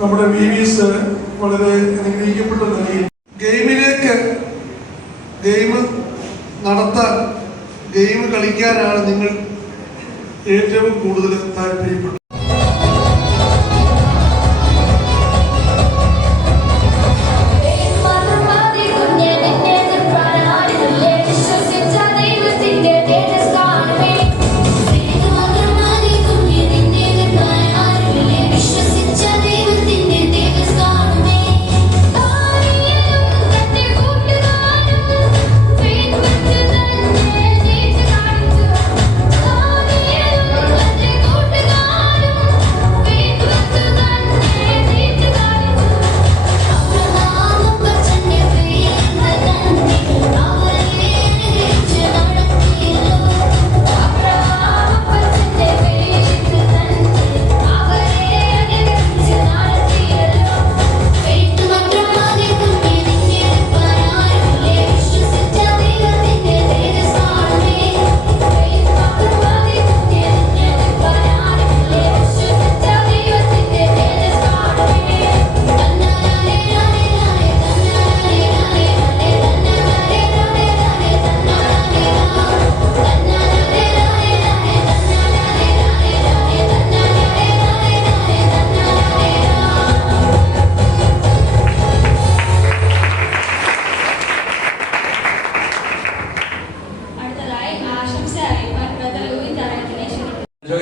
നമ്മുടെ VVS വളരെ അനുഗ്രഹിക്കപ്പെട്ട നിലയിൽ ഗെയിമിലേക്ക് ഗെയിം നടത്താൻ ഗെയിം കളിക്കാനാണ് നിങ്ങൾ ഏറ്റവും കൂടുതൽ താല്പര്യപ്പെടുന്നത്.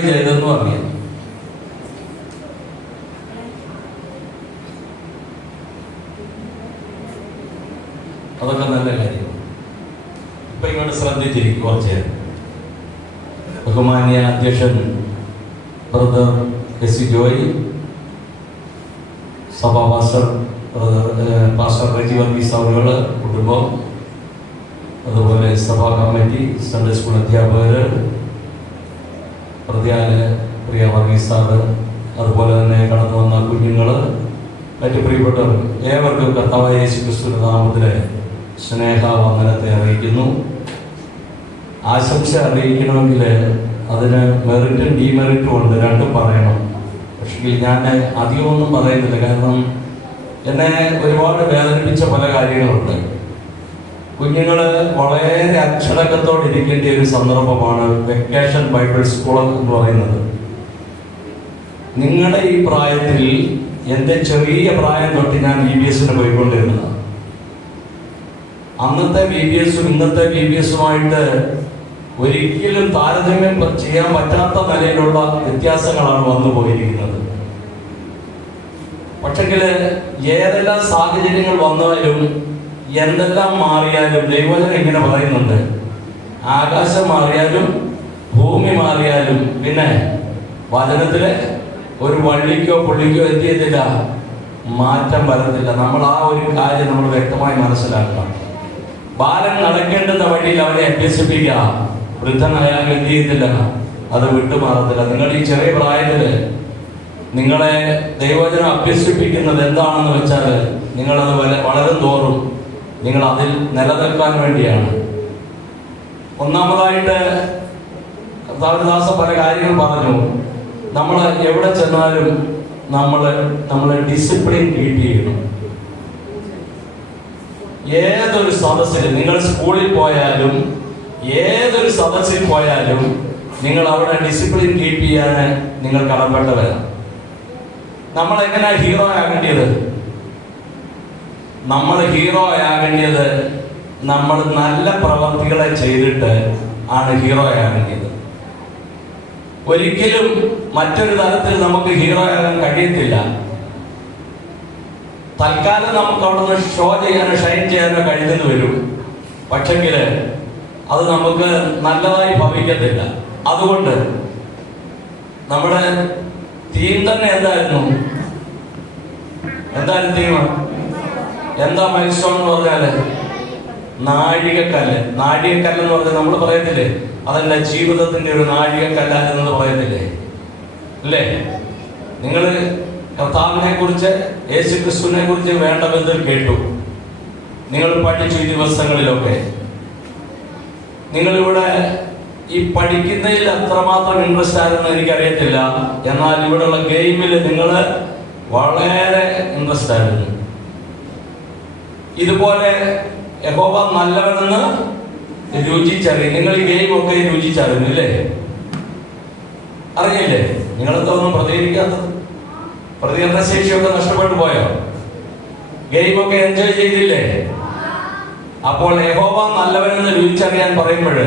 ചെയ്തെന്ന് പറഞ്ഞു. അതൊക്കെ നല്ല കാര്യം. ഇപ്പൊ ഇങ്ങോട്ട് ശ്രദ്ധിച്ചിരിക്കും കുറച്ച്. ബഹുമാന്യ അധ്യക്ഷൻ ബ്രദർ S. ജോയ്, സഭാ പാസ്റ്റർ റെജി വർഗീസ് അവരുകൾ, കുടുംബം, അതുപോലെ സഭാ കമ്മിറ്റി, സൺഡേ സ്കൂൾ അധ്യാപകർ, പ്രിയ വർഗീസ് സാറ്, അതുപോലെ തന്നെ കടന്നു വന്ന കുഞ്ഞുങ്ങൾ, മറ്റു പ്രിയപ്പെട്ടവർ ഏവർക്കും കർത്താവായ യേശുക്രിസ്തുവിന്റെ നാമത്തിലെ സ്നേഹവന്ദനത്തെ അറിയിക്കുന്നു. ആശംസ അറിയിക്കണമെങ്കിൽ അതിന് മെറിറ്റും ഡീമെറിറ്റും ഉണ്ട്, രണ്ടും പറയണം. പക്ഷേ ഞാൻ അധികമൊന്നും പറയുന്നില്ല, കാരണം എന്നെ ഒരുപാട് വേദനിപ്പിച്ച പല കാര്യങ്ങളുണ്ട്. കുഞ്ഞുങ്ങൾ വളരെ അച്ചടക്കത്തോടെ ഇരിക്കേണ്ട ഒരു സന്ദർഭമാണ് വെക്കേഷൻ ബൈബിൾ സ്കൂൾ എന്ന് പറയുന്നത്. നിങ്ങളുടെ ഈ പ്രായത്തിൽ, എൻ്റെ ചെറിയ പ്രായം തൊട്ട് ഞാൻ VBS പോയിക്കൊണ്ടിരുന്നത്. അന്നത്തെ VBS ഇന്നത്തെ VBS ഒരിക്കലും താരതമ്യം ചെയ്യാൻ പറ്റാത്ത നിലയിലുള്ള വ്യത്യാസങ്ങളാണ് വന്നു പോയിരിക്കുന്നത്. പക്ഷെങ്കിൽ ഏതെല്ലാം സാഹചര്യങ്ങൾ വന്നാലും എന്തെല്ലാം മാറിയാലും ദൈവവചനം ഇങ്ങനെ പറയുന്നുണ്ട്, ആകാശം മാറിയാലും ഭൂമി മാറിയാലും പിന്നെ വചനത്തില് ഒരു വള്ളിക്കോ പുള്ളിക്കോ എന്ത് ചെയ്തില്ല, മാറ്റം വരത്തില്ല. നമ്മൾ ആ ഒരു കാര്യം നമ്മൾ വ്യക്തമായി മനസ്സിലാക്കണം. ബാലൻ നടക്കേണ്ടുന്ന വഴിയിൽ അവനെ അഭ്യസിപ്പിക്കുക, വൃദ്ധനായാലും എന്ത് ചെയ്തില്ല, അത് വിട്ടുമാറത്തില്ല. നിങ്ങൾ ഈ ചെറിയ പ്രായത്തില് നിങ്ങളെ ദൈവവചനം അഭ്യസിപ്പിക്കുന്നത് എന്താണെന്ന് വെച്ചാൽ, നിങ്ങളത് വളരും തോറും നിങ്ങൾ അതിൽ നിലനിൽക്കാൻ വേണ്ടിയാണ്. ഒന്നാമതായിട്ട് കർത്താവിന്റെ പല കാര്യങ്ങൾ പറഞ്ഞു. നമ്മൾ എവിടെ ചെന്നാലും നമ്മളെ ഡിസിപ്ലിൻ കീപ്പ് ചെയ്യണം. ഏതൊരു സദസ്സിൽ, നിങ്ങൾ സ്കൂളിൽ പോയാലും ഏതൊരു സദസ്സിൽ പോയാലും നിങ്ങൾ അവിടെ ഡിസിപ്ലിൻ കീപ്പ് ചെയ്യാൻ നിങ്ങൾ കടപ്പെട്ടവരാണ്. നമ്മൾ എങ്ങനെയാണ് ഹീറോ ആകേണ്ടത്? നമ്മൾ ഹീറോ ആകേണ്ടത് നമ്മൾ നല്ല പ്രവർത്തികളെ ചെയ്തിട്ട് ആണ് ഹീറോ ആകേണ്ടത്. ഒരിക്കലും മറ്റൊരു തരത്തിൽ നമുക്ക് ഹീറോ ആകാൻ കഴിയത്തില്ല. തൽക്കാലം നമുക്ക് അവിടെ നിന്ന് ഷോ ചെയ്യാനോ ഷൈൻ ചെയ്യാനോ കഴിയുന്നു വരും, പക്ഷെങ്കിൽ അത് നമുക്ക് നല്ലതായി ഭവിക്കത്തില്ല. അതുകൊണ്ട് നമ്മുടെ തീം തന്നെ എന്തായിരുന്നു തീം? എന്താ മൈൽസ്റ്റോൺ എന്ന് പറഞ്ഞാല് നാഴികക്കല്ല്. നാഴികക്കല്ല് എന്ന് പറഞ്ഞാൽ നമ്മൾ പറയത്തില്ലേ, അതെന്റെ ജീവിതത്തിന്റെ ഒരു നാഴികക്കല്ലായിരുന്നു പറയത്തില്ലേ, അല്ലേ? നിങ്ങൾ കർത്താവിനെ കുറിച്ച്, യേശുക്രിസ്തുവിനെ കുറിച്ച് വേണ്ട വിധത്തിൽ കേട്ടു, നിങ്ങൾ പഠിച്ചു. ഈ ദിവസങ്ങളിലൊക്കെ നിങ്ങളിവിടെ ഈ പഠിക്കുന്നതിൽ അത്രമാത്രം ഇൻട്രസ്റ്റ് ആയിരുന്നു എനിക്കറിയത്തില്ല. എന്നാൽ ഇവിടെയുള്ള ഗെയിമിൽ നിങ്ങൾ വളരെ ഇൻട്രസ്റ്റ് ആയിരുന്നു. ഇതുപോലെ യഹോവ നല്ലവനെന്ന് രുചിച്ചറിയും. നിങ്ങൾ ഈ ഗെയിമൊക്കെ രുചിച്ചറിഞ്ഞു അല്ലേ? അറിയില്ലേ? നിങ്ങളെന്തൊന്നും പ്രതികരിക്കാത്തത്? പ്രതികരണ ശേഷിയൊക്കെ നഷ്ടപ്പെട്ടു പോയോ? ഗെയിമൊക്കെ എൻജോയ് ചെയ്തില്ലേ? അപ്പോൾ യഹോവ നല്ലവനെന്ന് രുചിച്ചറിയാൻ പറയുമ്പോൾ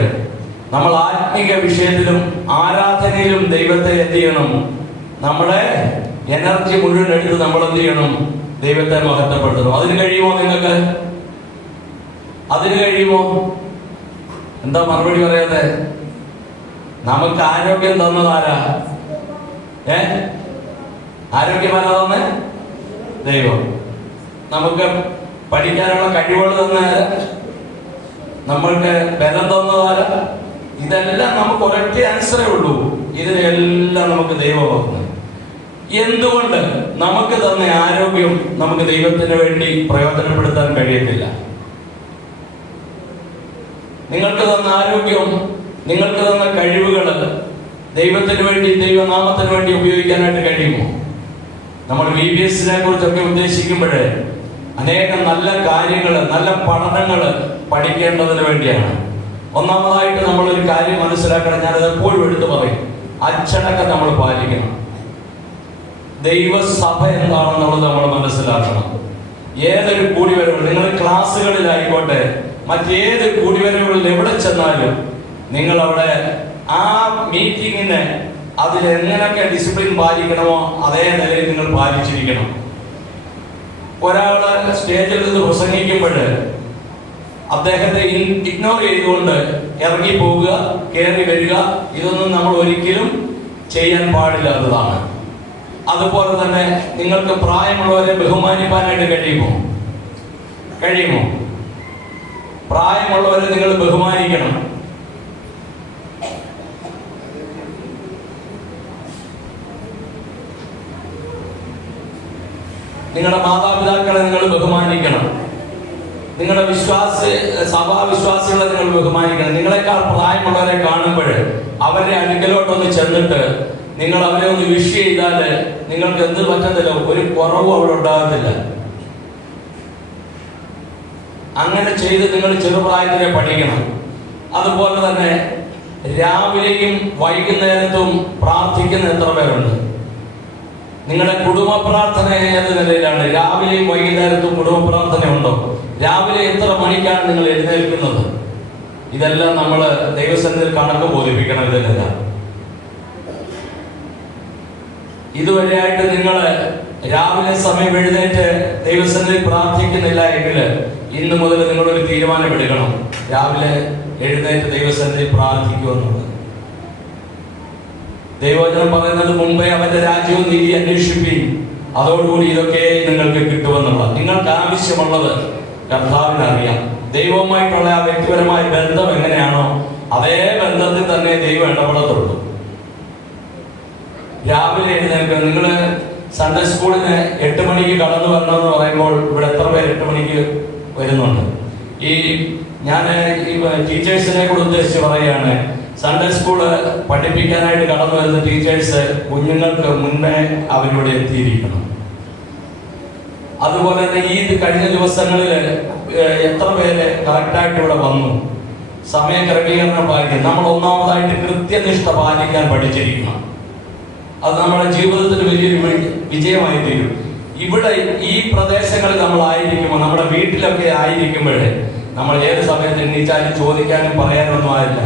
നമ്മൾ ആത്മീക വിഷയത്തിലും ആരാധനയിലും ദൈവത്തെ എന്ത് ചെയ്യണം? നമ്മുടെ എനർജി മുഴുവൻ എടുത്ത് നമ്മൾ എന്ത് ചെയ്യണം? ദൈവത്തെ മഹത്വപ്പെടുത്തണം. അതിന് കഴിയുമോ നിങ്ങൾക്ക്? അതിന് കഴിയുമോ? എന്താ മറുപടി പറയാതെ? നമുക്ക് ആരോഗ്യം തന്നത് ആരാ? ആരോഗ്യമാരാ തന്നെ? ദൈവം. നമുക്ക് പഠിക്കാനുള്ള കഴിവുകൾ തന്ന, നമ്മൾക്ക് ബലം തന്നതാരാ? ഇതെല്ലാം നമുക്ക് ഒരൊറ്റ ആൻസറേ ഉള്ളൂ. ഇതിനെല്ലാം നമുക്ക് ദൈവമാകുന്നത്. എന്തുകൊണ്ട് നമുക്ക് തന്ന ആരോഗ്യം നമുക്ക് ദൈവത്തിന് വേണ്ടി പ്രയോജനപ്പെടുത്താൻ കഴിയത്തില്ല? നിങ്ങൾക്ക് തന്ന ആരോഗ്യം, നിങ്ങൾക്ക് തന്ന കഴിവുകൾ ദൈവത്തിന് വേണ്ടി, ദൈവനാമത്തിന് വേണ്ടി ഉപയോഗിക്കാനായിട്ട് കഴിയുമോ? നമ്മൾ VBSനെ കുറിച്ചൊക്കെ ഉദ്ദേശിക്കുമ്പോൾ അനേകം നല്ല കാര്യങ്ങൾ, നല്ല പഠനങ്ങൾ പഠിക്കേണ്ടതിന് വേണ്ടിയാണ്. ഒന്നാമതായിട്ട് നമ്മളൊരു കാര്യം മനസ്സിലാക്കണം. ഞാനത് എപ്പോഴും എടുത്തു പറയും. അച്ചടക്കം നമ്മൾ പാലിക്കണം. ദൈവസഭ എന്താണെന്നുള്ളത് നമ്മൾ മനസ്സിലാക്കണം. ഏതൊരു കൂടിവരവുകൾ, നിങ്ങൾ ക്ലാസ്സുകളിലായിക്കോട്ടെ, മറ്റേത് കൂടിവരവുകളിൽ എവിടെ ചെന്നാലും നിങ്ങൾ അവിടെ ആ മീറ്റിങ്ങിന് അതിൽ എങ്ങനെയൊക്കെ ഡിസിപ്ലിൻ പാലിക്കണമോ അതേ നിലയിൽ നിങ്ങൾ പാലിച്ചിരിക്കണം. ഒരാള് സ്റ്റേജിൽ നിന്ന് പ്രസംഗിക്കുമ്പോൾ അദ്ദേഹത്തെ ഇഗ്നോർ ചെയ്തുകൊണ്ട് ഇറങ്ങി പോവുക, കയറി വരിക, ഇതൊന്നും നമ്മൾ ഒരിക്കലും ചെയ്യാൻ പാടില്ലാത്തതാണ്. അതുപോലെ തന്നെ നിങ്ങൾക്ക് പ്രായമുള്ളവരെ ബഹുമാനിക്കാനായിട്ട് കഴിയുമോ? പ്രായമുള്ളവരെ നിങ്ങൾ ബഹുമാനിക്കണം. നിങ്ങളുടെ മാതാപിതാക്കളെ നിങ്ങൾ ബഹുമാനിക്കണം. നിങ്ങളുടെ സഭാവിശ്വാസികളെ നിങ്ങൾ ബഹുമാനിക്കണം. നിങ്ങളെക്കാൾ പ്രായമുള്ളവരെ കാണുമ്പോൾ അവരുടെ അടുക്കലോട്ടൊന്ന് ചെന്നിട്ട് നിങ്ങൾ അവരെ ഒന്ന് വിഷ് ചെയ്താൽ നിങ്ങൾക്ക് എന്ത് പറ്റത്തില്ല, ഒരു കുറവും അവിടെ ഉണ്ടാകത്തില്ല. അങ്ങനെ ചെയ്ത് നിങ്ങൾ ചെറുപ്രായത്തിലെ പഠിക്കണം. അതുപോലെ തന്നെ രാവിലെയും വൈകുന്നേരത്തും പ്രാർത്ഥിക്കുന്ന എത്ര പേരുണ്ട്? നിങ്ങളുടെ കുടുംബ പ്രാർത്ഥന ഏത് നിലയിലാണ്? രാവിലെയും വൈകുന്നേരത്തും കുടുംബ പ്രാർത്ഥന ഉണ്ടോ? രാവിലെ എത്ര മണിക്കാണ് നിങ്ങൾ എഴുന്നേൽക്കുന്നത്? ഇതെല്ലാം നമ്മൾ ദൈവസന്നിധിയിൽ കണക്ക് ബോധിപ്പിക്കണം. ഇതെല്ലാം ഇതുവരെയായിട്ട് നിങ്ങൾ രാവിലെ സമയം എഴുന്നേറ്റ് ദൈവസന്നിധിയിൽ പ്രാർത്ഥിക്കുന്നില്ല എങ്കിൽ ഇന്ന് മുതൽ നിങ്ങളൊരു തീരുമാനമെടുക്കണം. രാവിലെ എഴുന്നേറ്റ് ദൈവസന്നിധിയിൽ പ്രാർത്ഥിക്കുമെന്നുള്ളത്. ദൈവവചനം പറയുന്നത് മുമ്പേ അവന്റെ രാജ്യവും നീതി അന്വേഷിപ്പിൻ, അതോടുകൂടി ഇതൊക്കെ നിങ്ങൾക്ക് കിട്ടുമെന്നുള്ളത്. നിങ്ങൾക്ക് ആവശ്യമുള്ളത് കർത്താവിന് അറിയാം. ദൈവവുമായിട്ടുള്ള ആ വ്യക്തിപരമായ ബന്ധം എങ്ങനെയാണോ അതേ ബന്ധത്തിൽ തന്നെ ദൈവം ഇടപെടത്തുള്ളൂ. രാവിലെ എഴുന്നേൽക്കുക. നിങ്ങൾ സൺഡേ സ്കൂളിന് 8 മണിക്ക് കടന്നു വരണമെന്ന് പറയുമ്പോൾ ഇവിടെ എത്ര പേര് 8 മണിക്ക് വരുന്നുണ്ട്? ഞാൻ ഈ ടീച്ചേഴ്സിനെ കൂടെ ഉദ്ദേശിച്ച് പറയുകയാണ്. സൺഡേ സ്കൂള് പഠിപ്പിക്കാനായിട്ട് കടന്നു വരുന്ന ടീച്ചേഴ്സ് കുഞ്ഞുങ്ങൾക്ക് മുന്നേ അവരിവിടെ എത്തിയിരിക്കണം. അതുപോലെ തന്നെ ഈ കഴിഞ്ഞ ദിവസങ്ങളിൽ എത്ര പേര് കറക്റ്റായിട്ട് ഇവിടെ വന്നു? സമയ ക്രമീകരണം പാലിക്കണം. നമ്മൾ ഒന്നാമതായിട്ട് കൃത്യനിഷ്ഠ പാലിക്കാൻ പഠിച്ചിരിക്കണം. അത് നമ്മുടെ ജീവിതത്തിൽ വലിയൊരു വിജയമായി തീരും. ഇവിടെ ഈ പ്രദേശങ്ങളിൽ നമ്മൾ ആയിരിക്കുമ്പോൾ, നമ്മുടെ വീട്ടിലൊക്കെ ആയിരിക്കുമ്പോൾ നമ്മൾ ഏത് സമയത്ത് എണ്ണീച്ചാലും ചോദിക്കാനും പറയാനൊന്നും ആയില്ല.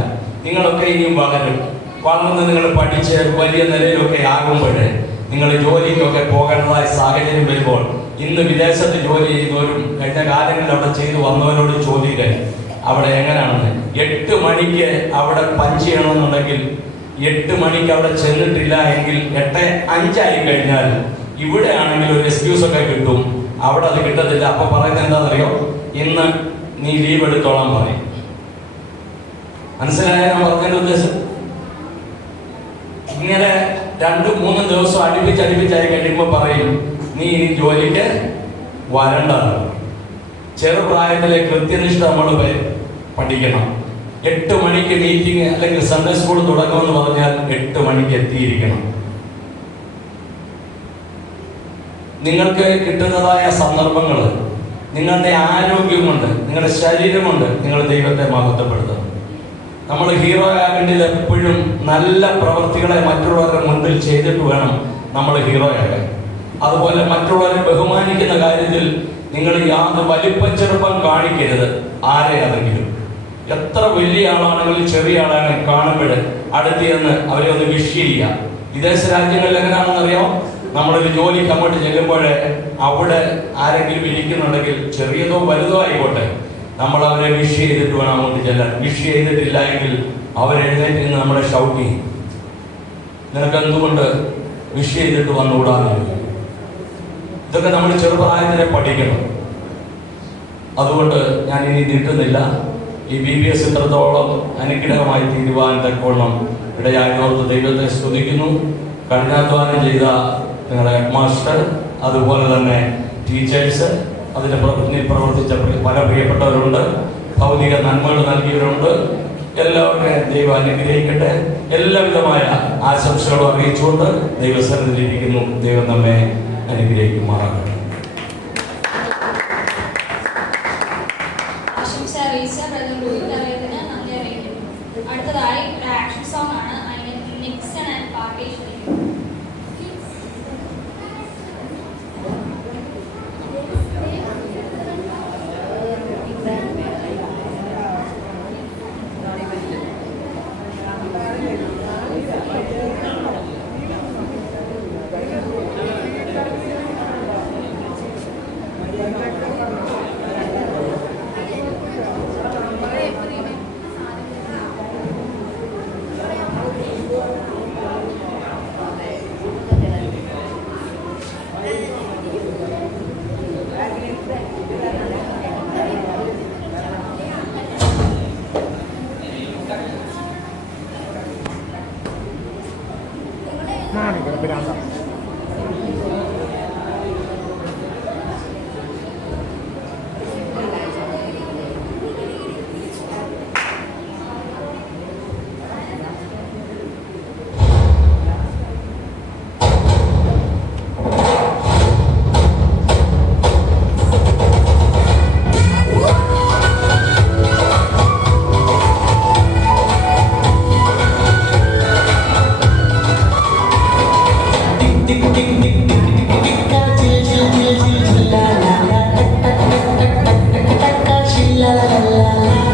നിങ്ങളൊക്കെ ഇനിയും വളർന്ന് നിങ്ങൾ പഠിച്ച് വലിയ നിലയിലൊക്കെ ആകുമ്പോൾ നിങ്ങൾ ജോലിക്കൊക്കെ പോകേണ്ടതായ സാഹചര്യം വരുമ്പോൾ, ഇന്ന് വിദേശത്ത് ജോലി ചെയ്യുന്നവരും കഴിഞ്ഞ കാലങ്ങളിൽ അവിടെ ചെയ്തു വന്നവരോട് ചോദിക്കുക അവിടെ എങ്ങനെയാണെന്ന്. 8 മണിക്ക് അവിടെ പഞ്ച് ചെയ്യണമെന്നുണ്ടെങ്കിൽ 8 മണിക്ക് അവിടെ ചെന്നിട്ടില്ല എങ്കിൽ 8:05 ആയി കഴിഞ്ഞാൽ ഇവിടെ ആണെങ്കിൽ ഒരു എക്സ്ക്യൂസ് ഒക്കെ കിട്ടും. അവിടെ അത് കിട്ടത്തില്ല. അപ്പൊ പറയുന്നത് എന്താണെന്നറിയോ? ഇന്ന് നീ ലീവ് എടുത്തോളാൻ പറയും. മനസ്സിലായ ഞാൻ പറഞ്ഞതിന്റെ ഉദ്ദേശം? ഇങ്ങനെ 2-3 ദിവസം അടുപ്പിച്ചായി കഴിയുമ്പോൾ പറയും നീ ഇനി ജോലിക്ക് വരണ്ട. ചെറുപ്രായത്തിലെ കൃത്യനിഷ്ഠ നമ്മൾ പഠിക്കണം. 8 മണിക്ക് മീറ്റിംഗ് അല്ലെങ്കിൽ സൺഡേ സ്കൂൾ തുടങ്ങുമെന്ന് പറഞ്ഞാൽ 8 മണിക്ക് എത്തിയിരിക്കണം. നിങ്ങൾക്ക് കിട്ടുന്നതായ സന്ദർഭങ്ങൾ, നിങ്ങളുടെ ആരോഗ്യം കൊണ്ട്, നിങ്ങളുടെ ശരീരം കൊണ്ട് നിങ്ങൾ ദൈവത്തെ മഹത്വപ്പെടുത്തുന്നു. നമ്മൾ ഹീറോ ആകേണ്ടത് എപ്പോഴും നല്ല പ്രവൃത്തികളെ മറ്റുള്ളവരുടെ മുൻപിൽ ചെയ്തിട്ട് വേണം നമ്മൾ ഹീറോ ആകാൻ. അതുപോലെ മറ്റുള്ളവരെ ബഹുമാനിക്കുന്ന കാര്യത്തിൽ നിങ്ങൾ യാതൊരു വലിപ്പച്ചെറുപ്പം കാണിക്കരുത്. ആരെ അതെങ്കിലും, എത്ര വലിയ ആളാണെങ്കിലും ചെറിയ ആളാണെങ്കിലും കാണുമ്പോൾ അടുത്ത് ചെന്ന് അവരെ ഒന്ന് വിഷ് ചെയ്യുക. വിദേശ രാജ്യങ്ങളിൽ എങ്ങനെയാണെന്നറിയാം, നമ്മളൊരു ജോലിക്ക് അങ്ങോട്ട് ചെല്ലുമ്പോൾ അവിടെ ആരെങ്കിലും ഇരിക്കുന്നുണ്ടെങ്കിൽ ചെറിയതോ വലുതോ ആയിക്കോട്ടെ, നമ്മൾ അവരെ വിഷ് ചെയ്തിട്ട് വേണം അങ്ങോട്ട് ചെല്ലാൻ. വിഷ് ചെയ്തിട്ടില്ല എങ്കിൽ അവരെഴുന്നേറ്റ് നിന്ന് നമ്മളെ ഷൗട്ട് ചെയ്യും. നിനക്ക് എന്തുകൊണ്ട് വിഷ് ചെയ്തിട്ട് വന്നുകൂടാന്ന്. ഇതൊക്കെ നമ്മൾ ചെറുപ്രായത്തിലെ പഠിക്കണം. അതുകൊണ്ട് ഞാൻ ഇനി നീട്ടുന്നില്ല. ഈ BBS ഇത്രത്തോളം അനുഗ്രഹമായി തീരുവാൻ തക്കോണം ഇടയായതോർത്ത് ദൈവത്തെ സ്തുതിക്കുന്നു. കഠിനാധ്വാനം ചെയ്ത നിങ്ങളുടെ ഹെഡ് മാസ്റ്റർ, അതുപോലെ തന്നെ ടീച്ചേഴ്സ്, അതിൻ്റെ പ്രവർത്തിച്ച പല പ്രിയപ്പെട്ടവരുണ്ട്, ഭൗതിക നന്മകൾ നൽകിയവരുണ്ട്. എല്ലാവരുടെയും ദൈവം അനുഗ്രഹിക്കട്ടെ. എല്ലാവിധമായ ആശംസകളും അറിയിച്ചുകൊണ്ട് ദൈവസന്നിധിയിലിരിക്കുന്നു. ദൈവം നമ്മെ അനുഗ്രഹിക്കുമാറാകട്ടെ. അടുത്തതായി ഒരു ആക്ഷൻ സോങ് ആണ്. അതിന് നിക്സൺ ആൻഡ് പാർട്ടേഷൻ. La la la la la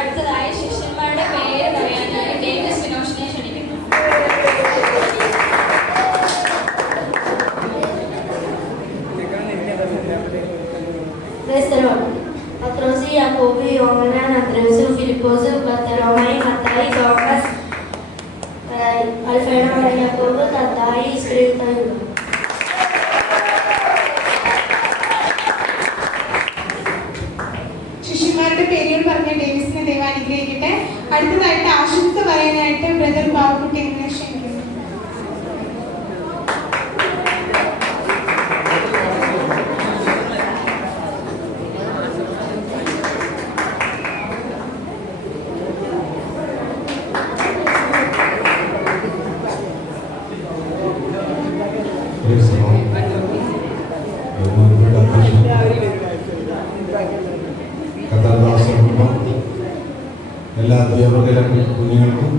അടുത്തതായി ശിഷ്യന്മാരുടെ പേര് പറയാനായി ഡേവിസ് വിനോഷിനെ ക്ഷണിക്കുന്നു. പത്രോസ്, യാക്കോബ്, യോഹന്നാൻ, അന്ത്രയോസ്, ഫിലിപ്പോസ്, ബർത്തലോമായി, മത്തായി, തോമസ്, അൽഫേന, യാക്കോബ്, തദ്ദായി, ഇസ്കറിയോത്തായി. ശിഷ്യന്മാരുടെ പേരുകൾ പറഞ്ഞ ഡേവിസിനെ ദൈവം അനുഗ്രഹിക്കട്ടെ. അടുത്തതായിട്ട് ആശംസ പറയാനായിട്ട് ബ്രദർ ബാബുക്കുട്ടി എങ്ങനെ ക്ഷണിക്കുന്നു. എല്ലാ അധ്യാപകരും കുഞ്ഞുങ്ങൾക്കും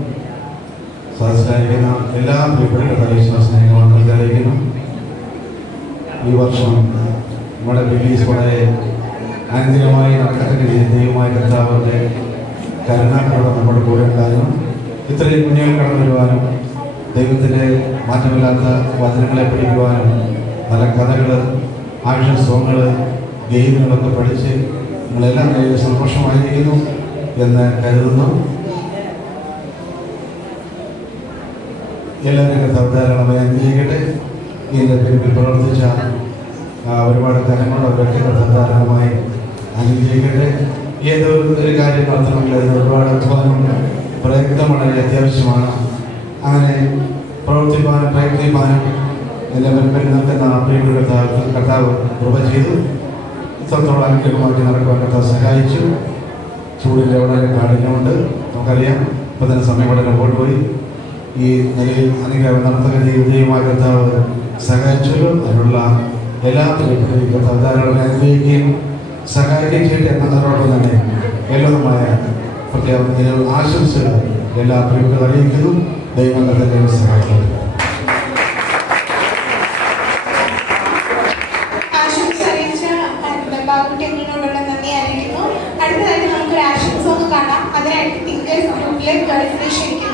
സദസ്സിലായിരിക്കുന്ന എല്ലാ പ്രിയപ്പെട്ട പരീക്ഷണ സ്നേഹങ്ങളും അറിയിക്കുന്നു. ഈ വർഷം നമ്മുടെ റിലീസ് വളരെ അനുദിനമായി നടക്കത്തക്ക ദൈവമായ കർത്താവിൻ്റെ കരുണാക്കളോടെ നമ്മുടെ കൂടെ ഉണ്ടായിരുന്നു. ഇത്രയും കുഞ്ഞുങ്ങൾ കടന്നു വരുവാനും ദൈവത്തിൻ്റെ മാറ്റമില്ലാത്ത വചനങ്ങളെ പഠിക്കുവാനും നല്ല കഥകൾ, ആക്ഷൻ സോങ്ങുകൾ, ഗെയിമുകളൊക്കെ പഠിച്ച് നിങ്ങളെല്ലാം കയ്യിൽ സന്തോഷമായിരിക്കുന്നു എന്ന് കരുതുന്നു. എല്ലാവരും ധാരാളമായി അംഗീകരിക്കട്ടെ. ഇതിൻ്റെ പേരിൽ പ്രവർത്തിച്ച ഒരുപാട് കാര്യങ്ങൾ അവരൊക്കെ ധാരാളമായി അംഗീകരിക്കട്ടെ. ഏതൊരു കാര്യം നടത്തണമെങ്കിൽ അതിന് ഒരുപാട് അധ്വാനം, പ്രയത്നം വളരെ അത്യാവശ്യമാണ്. അങ്ങനെ പ്രവർത്തിപ്പാനും പ്രയത്നിപ്പാനും എല്ലാവരും നിൽക്കുന്ന പ്രിയപ്പെട്ട കർത്താവ് കൃപ ചെയ്തു. ഇത്രത്തോളം അനുഗ്രഹമാക്കി നടക്കുവാൻ കർത്താവ് സഹായിച്ചു. ചൂടിൻ്റെ വളരെ കാഠിന്യമുണ്ട്, നമുക്കറിയാം. ഇപ്പം തന്നെ സമയം വളരെ പോയി. ഈ നിലയിൽ അനുഗ്രഹം നടത്തുക ദൈവമായ കർത്താവ് സഹായിച്ചല്ലോ. അതിനുള്ള എല്ലാ പ്രിയപ്പെട്ട കർത്താവ് ധാരാളം അനുഗ്രഹിക്കുകയും സഹായിക്കുകയും ചെയ്യട്ടെ എന്നതോടൊപ്പം തന്നെ എല്ലാതുമായ പ്രത്യേക ആശംസകൾ എല്ലാ പ്രിയപ്പെട്ട അറിയിക്കുന്നു. ദൈവം കർത്താവിനെ സഹായിക്കുന്നു. നന്ദി അറിയിക്കുന്നു. അടുത്തതായിട്ട് നമുക്കൊരു ആശംസ ഒന്ന് കാണാം. അതിനായിട്ട് തിങ്കേഴ്സ് ഗ്രൂപ്പിലെ ഗേൾസിനെ ക്ഷണിക്കുന്നു.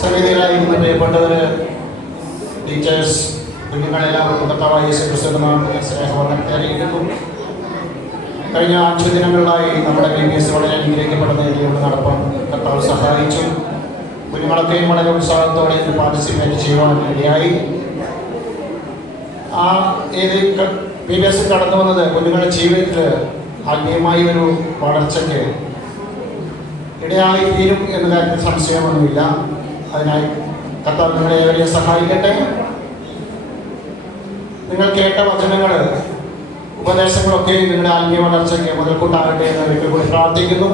സമിതിയിലായിരുന്ന പ്രിയപ്പെട്ടവര്, ടീച്ചേഴ്സ്, കുഞ്ഞുങ്ങളെല്ലാവർക്കും കർത്താവായ യേശു ക്രിസ്തുവിന്റെ നാമത്തിൽ സ്നേഹവന്ദനത്തെ അറിയിക്കുന്നു. കഴിഞ്ഞ 5 ദിനങ്ങളിലായി നമ്മുടെ BBS വളരെ അനുഗ്രഹിക്കപ്പെടുന്ന രീതിയിലുള്ള നടപ്പം കർത്താവ് സഹായിച്ചു. കുഞ്ഞുങ്ങളൊക്കെയും വളരെ ഉത്സാഹത്തോടെ ഇതിൽ പാർട്ടിസിപ്പേറ്റ് ചെയ്യുവാൻ ഇടയായി. ആ BBS കടന്നു വന്നത് കുഞ്ഞുങ്ങളുടെ ജീവിതത്തിൽ ആത്മീയമായ ഒരു വളർച്ചയ്ക്ക് ഇടയായി തീരും എന്ന കാര്യത്തിൽ സംശയമൊന്നുമില്ല. അതിനായി കർത്താവ് നിങ്ങളെ ഏവരെയും സഹായിക്കട്ടെ. നിങ്ങൾ കേട്ട വചനങ്ങൾ, ഉപദേശങ്ങളൊക്കെ നിങ്ങളുടെ ആത്മീയ വളർച്ചയ്ക്ക് മുതൽക്കൂട്ടാകട്ടെ എന്ന് ഒരിക്കൽ കൂടി പ്രാർത്ഥിക്കുന്നു.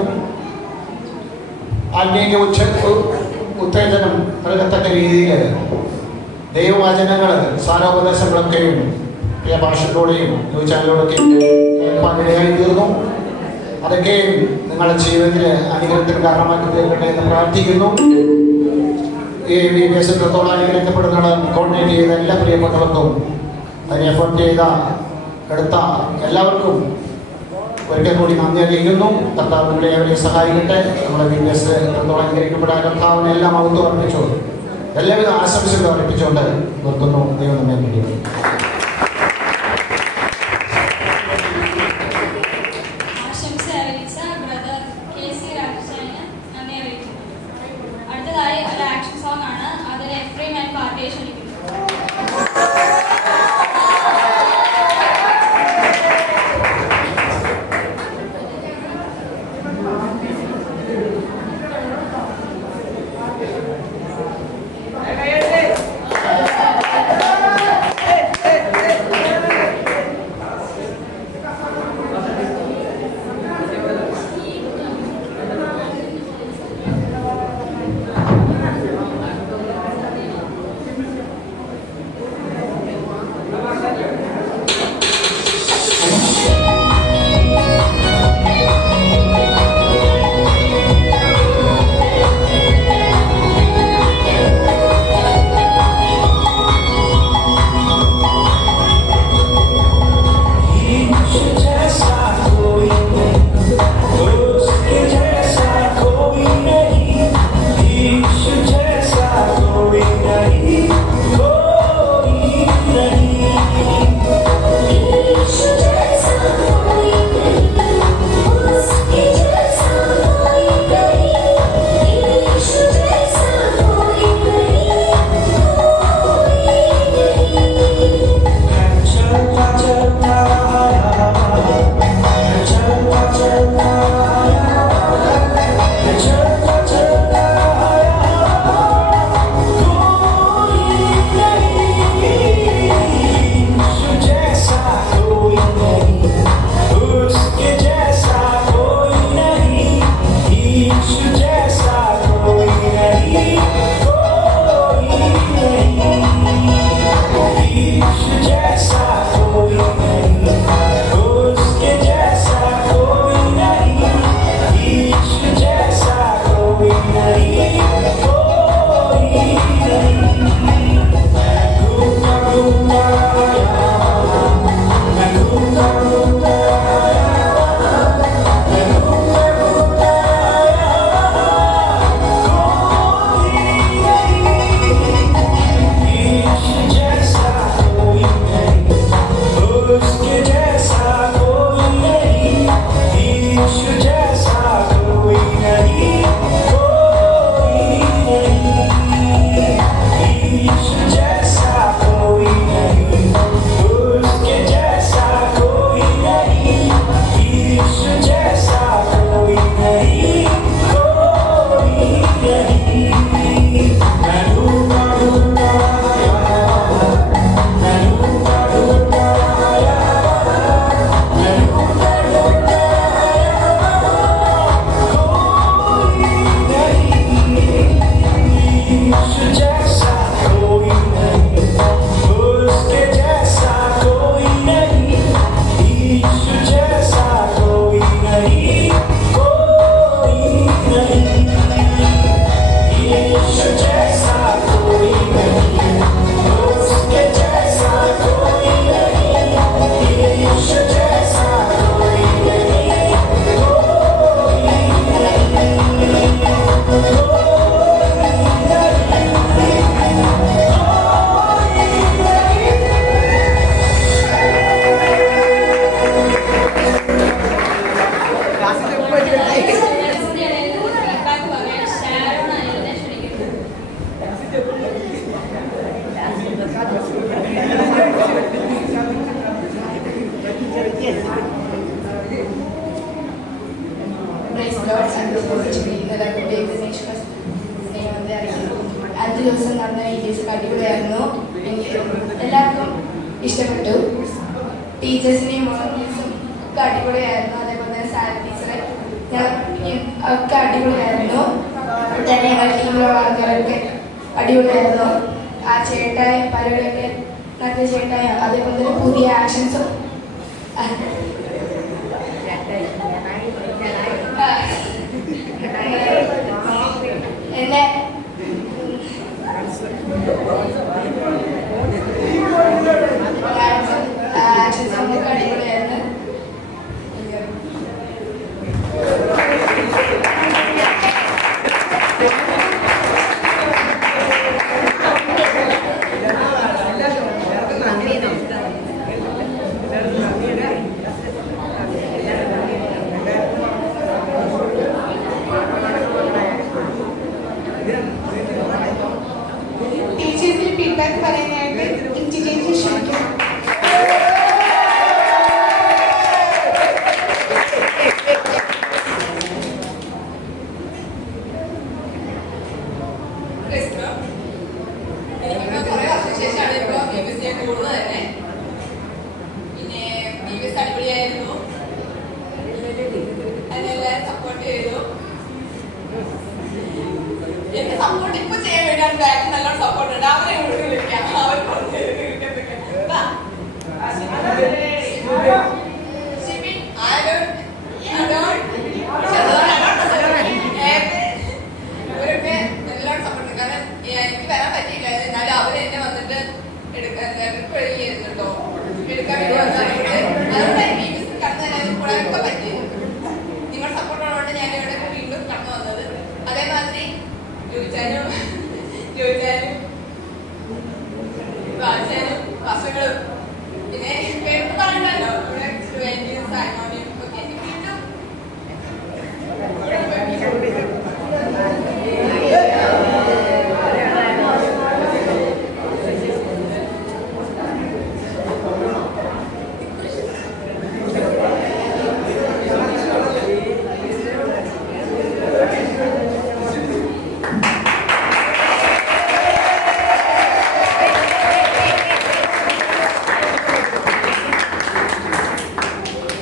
ആത്മീയ ഉത്തേജനം നൽകത്തക്ക രീതിയിൽ ദൈവവചനങ്ങൾ, സാരോപദേശങ്ങളൊക്കെയും പ്രിയ ഭാഷകളിലൂടെയും ന്യൂസ് ചാനലിലൂടെയും കേൾപ്പാനിടയായി തീർന്നു. അതൊക്കെയും നിങ്ങളുടെ ജീവിതത്തിൽ അനുഗ്രഹത്തിന് കാരണമാക്കി തീർക്കട്ടെ എന്ന് പ്രാർത്ഥിക്കുന്നു. ഈ BBS എത്രത്തോളം അനുഗ്രഹിക്കപ്പെടുന്ന കോർഡിനേറ്റ് ചെയ്ത എല്ലാ പ്രിയപ്പെട്ടവർക്കും, അതിനെ എഫേർട്ട് എടുത്ത എല്ലാവർക്കും ഒരിക്കൽ കൂടി നന്ദി അറിയിക്കുന്നു. കർത്താവ് നിങ്ങളെ അവരെ സഹായിക്കട്ടെ. നമ്മുടെ BBS എത്രത്തോളം അനുഗ്രഹിക്കപ്പെടാൻ കർത്താവിനെ എല്ലാം ഔദ്യം അർപ്പിച്ചു, എല്ലാവിധ ആശംസകളും അർപ്പിച്ചുകൊണ്ട് നിർത്തുന്നു. ദൈവം നമ്മെ അനുഗ്രഹിക്കട്ടെ. അടുത്തതായി ഒരു ആക്ഷൻ സോങ് ആണ്. അതിൽ എഫ്രൈം ആൻഡ് പാർട്ടിയെ ക്ഷണിക്കുന്നു. 5 ദിവസം നടന്ന വീഡിയോസ് അടിപൊളിയായിരുന്നു. എനിക്ക് എല്ലാവർക്കും ഇഷ്ടപ്പെട്ടു. ടീച്ചേഴ്സിനെയും വോളണ്ടിയേഴ്സും ഒക്കെ അടിപൊളിയായിരുന്നു. അതേപോലെ തന്നെ സാർ ടീച്ചറെ ഒക്കെ അടിപൊളിയായിരുന്നു. തന്നെ ഞങ്ങളുടെ ടീമിലുള്ള ആൾക്കാരൊക്കെ അടിപൊളിയായിരുന്നു. ആ ചേട്ടായ പരിപാടിയൊക്കെ നല്ല ചേട്ടായ, അതേപോലെ തന്നെ പുതിയ ആക്ഷൻസും എന്നെ ആക്ഷൻസ് ഒക്കെ അടിപൊളിയായിരുന്നു. ടീച്ചേഴ്സിന് ഫീഡ്ബാക്ക് പറയാനായിട്ട് ഇൻറ്റിജേറ്റ് ക്ഷണിക്കുന്നു. സപ്പോർട്ട് ഇപ്പൊ ചെയ്യാൻ വേണ്ടിയാണ് ബാക്കിൽ നല്ലോണം സപ്പോർട്ട് ഉണ്ട്. അവരെ വിളിക്കാം, അവർ നല്ലോണം സപ്പോർട്ട്. കാരണം എനിക്ക് വരാൻ പറ്റിയില്ല, എന്നാലും അവര് എന്നെ വന്നിട്ട് എടുക്കാൻ കേട്ടോ എടുക്കാൻ വേണ്ടി വന്നതുകൊണ്ട് അതുകൊണ്ട് എനിക്ക് കടന്നു കൂടെ പറ്റി. നിങ്ങളുടെ സപ്പോർട്ടുള്ളതുകൊണ്ട് ഞാൻ ഇവിടെ വീണ്ടും കടന്നു വന്നത്. അതേമാതിരി ചോദിച്ചാലും വായിച്ചാലും വർഷങ്ങളും പിന്നെ പേര് പറയണ്ടല്ലോ ഇവിടെ സായ്മോണിയും ഒക്കെ എനിക്ക് വീണ്ടും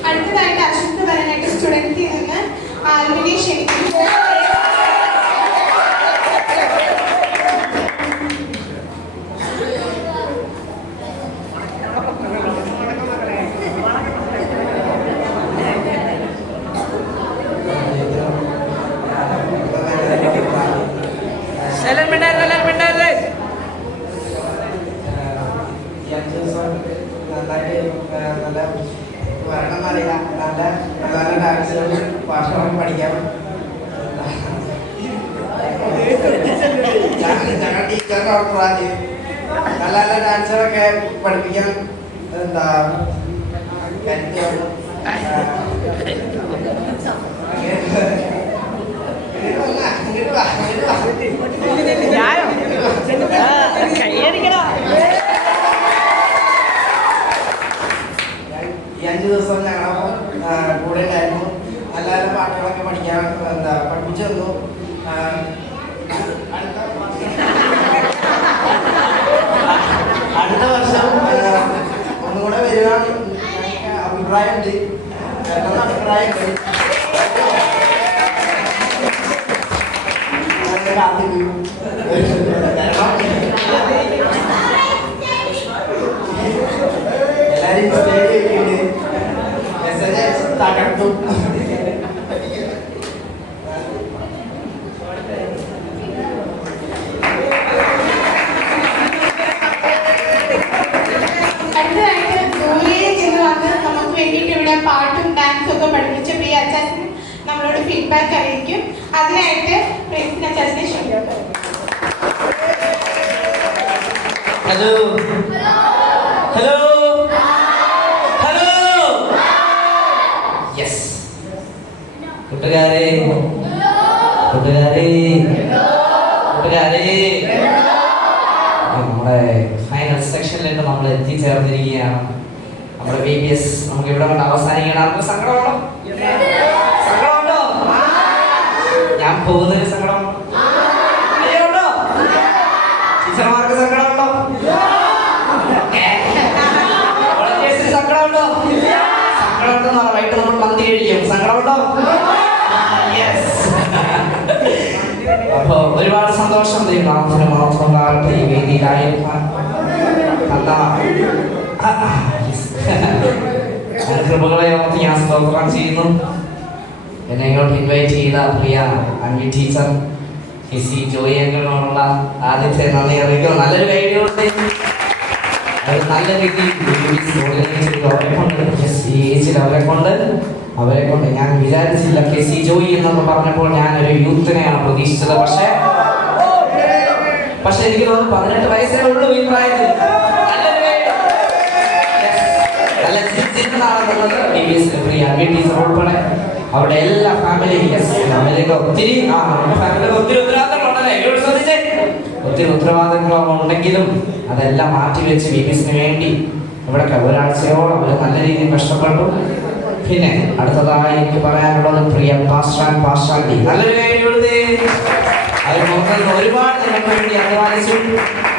അടുത്തതായിട്ട് അശ്വന്ത് പറയാനായിട്ട് സ്റ്റുഡൻസിൽ നിന്ന് ആൽവിനെ ക്ഷണിക്കുന്നു. വരണമെന്നറിയില്ല, നല്ല നല്ല ഡാൻസുകൾ ഭാഷണം പഠിക്കാം. ഞങ്ങൾ ടീച്ചറിന്റെ അഭിപ്രായം നല്ല നല്ല ഡാൻസുകളൊക്കെ പഠിപ്പിക്കാൻ എന്താ ഈ 5 ദിവസം ഞങ്ങളൊപ്പം കൂടെ ഉണ്ടായിരുന്നു. നല്ല നല്ല പാട്ടുകളൊക്കെ പഠിക്കാൻ എന്താ പഠിപ്പിച്ചു തന്നു. അടുത്ത വർഷം ഒന്നുകൂടെ വരികയാണ് ഞങ്ങൾക്ക് അഭിപ്രായമുണ്ട്. പെട്ടെന്ന് അഭിപ്രായമുണ്ട്. കാത്തിരിക്കും. എല്ലാവരും സ്റ്റേജ് വെക്കുന്നുണ്ട്. മെസ്സേജ് തകർത്തു. അടുത്തതായിട്ട് ദൂരെ ചെന്ന് വന്ന് നമുക്ക് വേണ്ടിയിട്ട് ഇവിടെ പാട്ടും ഡാൻസും ഒക്കെ പഠിപ്പിച്ച പ്രിയ അച്ചാച്ചൻ നമ്മളോട് ഫീഡ്ബാക്ക് അറിയിക്കും. അതിനായിട്ട് പ്രിൻസിന് അച്ചാച്ചനെ ക്ഷണിക്കും. ഹലോ ഹലോ ഹലോ യെസ് കൂട്ടുകാരെ കൂട്ടുകാരെ കൂട്ടുകാരെ നമ്മുടെ ഫൈനൽ സെക്ഷനിലേക്ക് നമ്മൾ എത്തിച്ചേർന്നിരിക്കുകയാണ്. നമ്മുടെ BBS നമുക്ക് ഇവിടെ കൊണ്ട് അവസാനിക്കണം. സങ്കടമുണ്ടോ? സങ്കടമുണ്ടോ? സങ്കടമുണ്ടെന്ന് പറഞ്ഞാൽ വൈകിട്ട് നമ്മൾ മന്തി കഴിക്കും. സങ്കടമുണ്ടോ? യെസ്. അപ്പൊ ഒരുപാട് സന്തോഷം. ദൈവനാമത്തിന് മാത്രം താഴത്തെ ഈ വേദിയിലായിരിക്കാൻ കൃപകളെ ഓർത്ത് ഞാൻ സ്തോത്രം ചെയ്യുന്നു. എന്നെ ഇങ്ങോട്ട് ഇൻവൈറ്റ് ചെയ്ത പ്രിയ അൻവി ടീച്ചർ ഹിസി ജോയി അങ്കിളിനോടുള്ള ആദ്യത്തെ നന്ദി അറിയിക്കുന്നു. നല്ലൊരു കൈഡി കൊടുത്ത് നല്ല രീതിയിൽ അവരെ കൊണ്ട് ഞാൻ വിചാരിച്ചില്ല. കെ സി ജോയി എന്നൊക്കെ പറഞ്ഞപ്പോൾ ഞാൻ ഒരു യൂത്തിനെയാണ് പ്രതീക്ഷിച്ചത്. പക്ഷെ എനിക്ക് തോന്നുന്നു 18 വയസ്സേ ഉള്ളൂ ഈ പ്രായത്തിൽ. ഉൾപ്പെടെ അവരുടെ എല്ലാ ഫാമിലിക്ക് ഒത്തിരി ഉത്തരവാദിത്തങ്ങളൊക്കെ ഉണ്ടെങ്കിലും അതെല്ലാം മാറ്റിവെച്ച് വിബിസിന് വേണ്ടി ഇവിടെ ഒരാഴ്ചയോളം അവർ നല്ല രീതിയിൽ കഷ്ടപ്പെട്ടു. പിന്നെ അടുത്തതായി എനിക്ക് പറയാനുള്ളത് പ്രിയ പാസ്റ്റാൻഡി നല്ലൊരു കാര്യം അവർ നോക്കുന്നത് ഒരുപാട് നിങ്ങൾക്ക് വേണ്ടി അധ്വാനിച്ചു.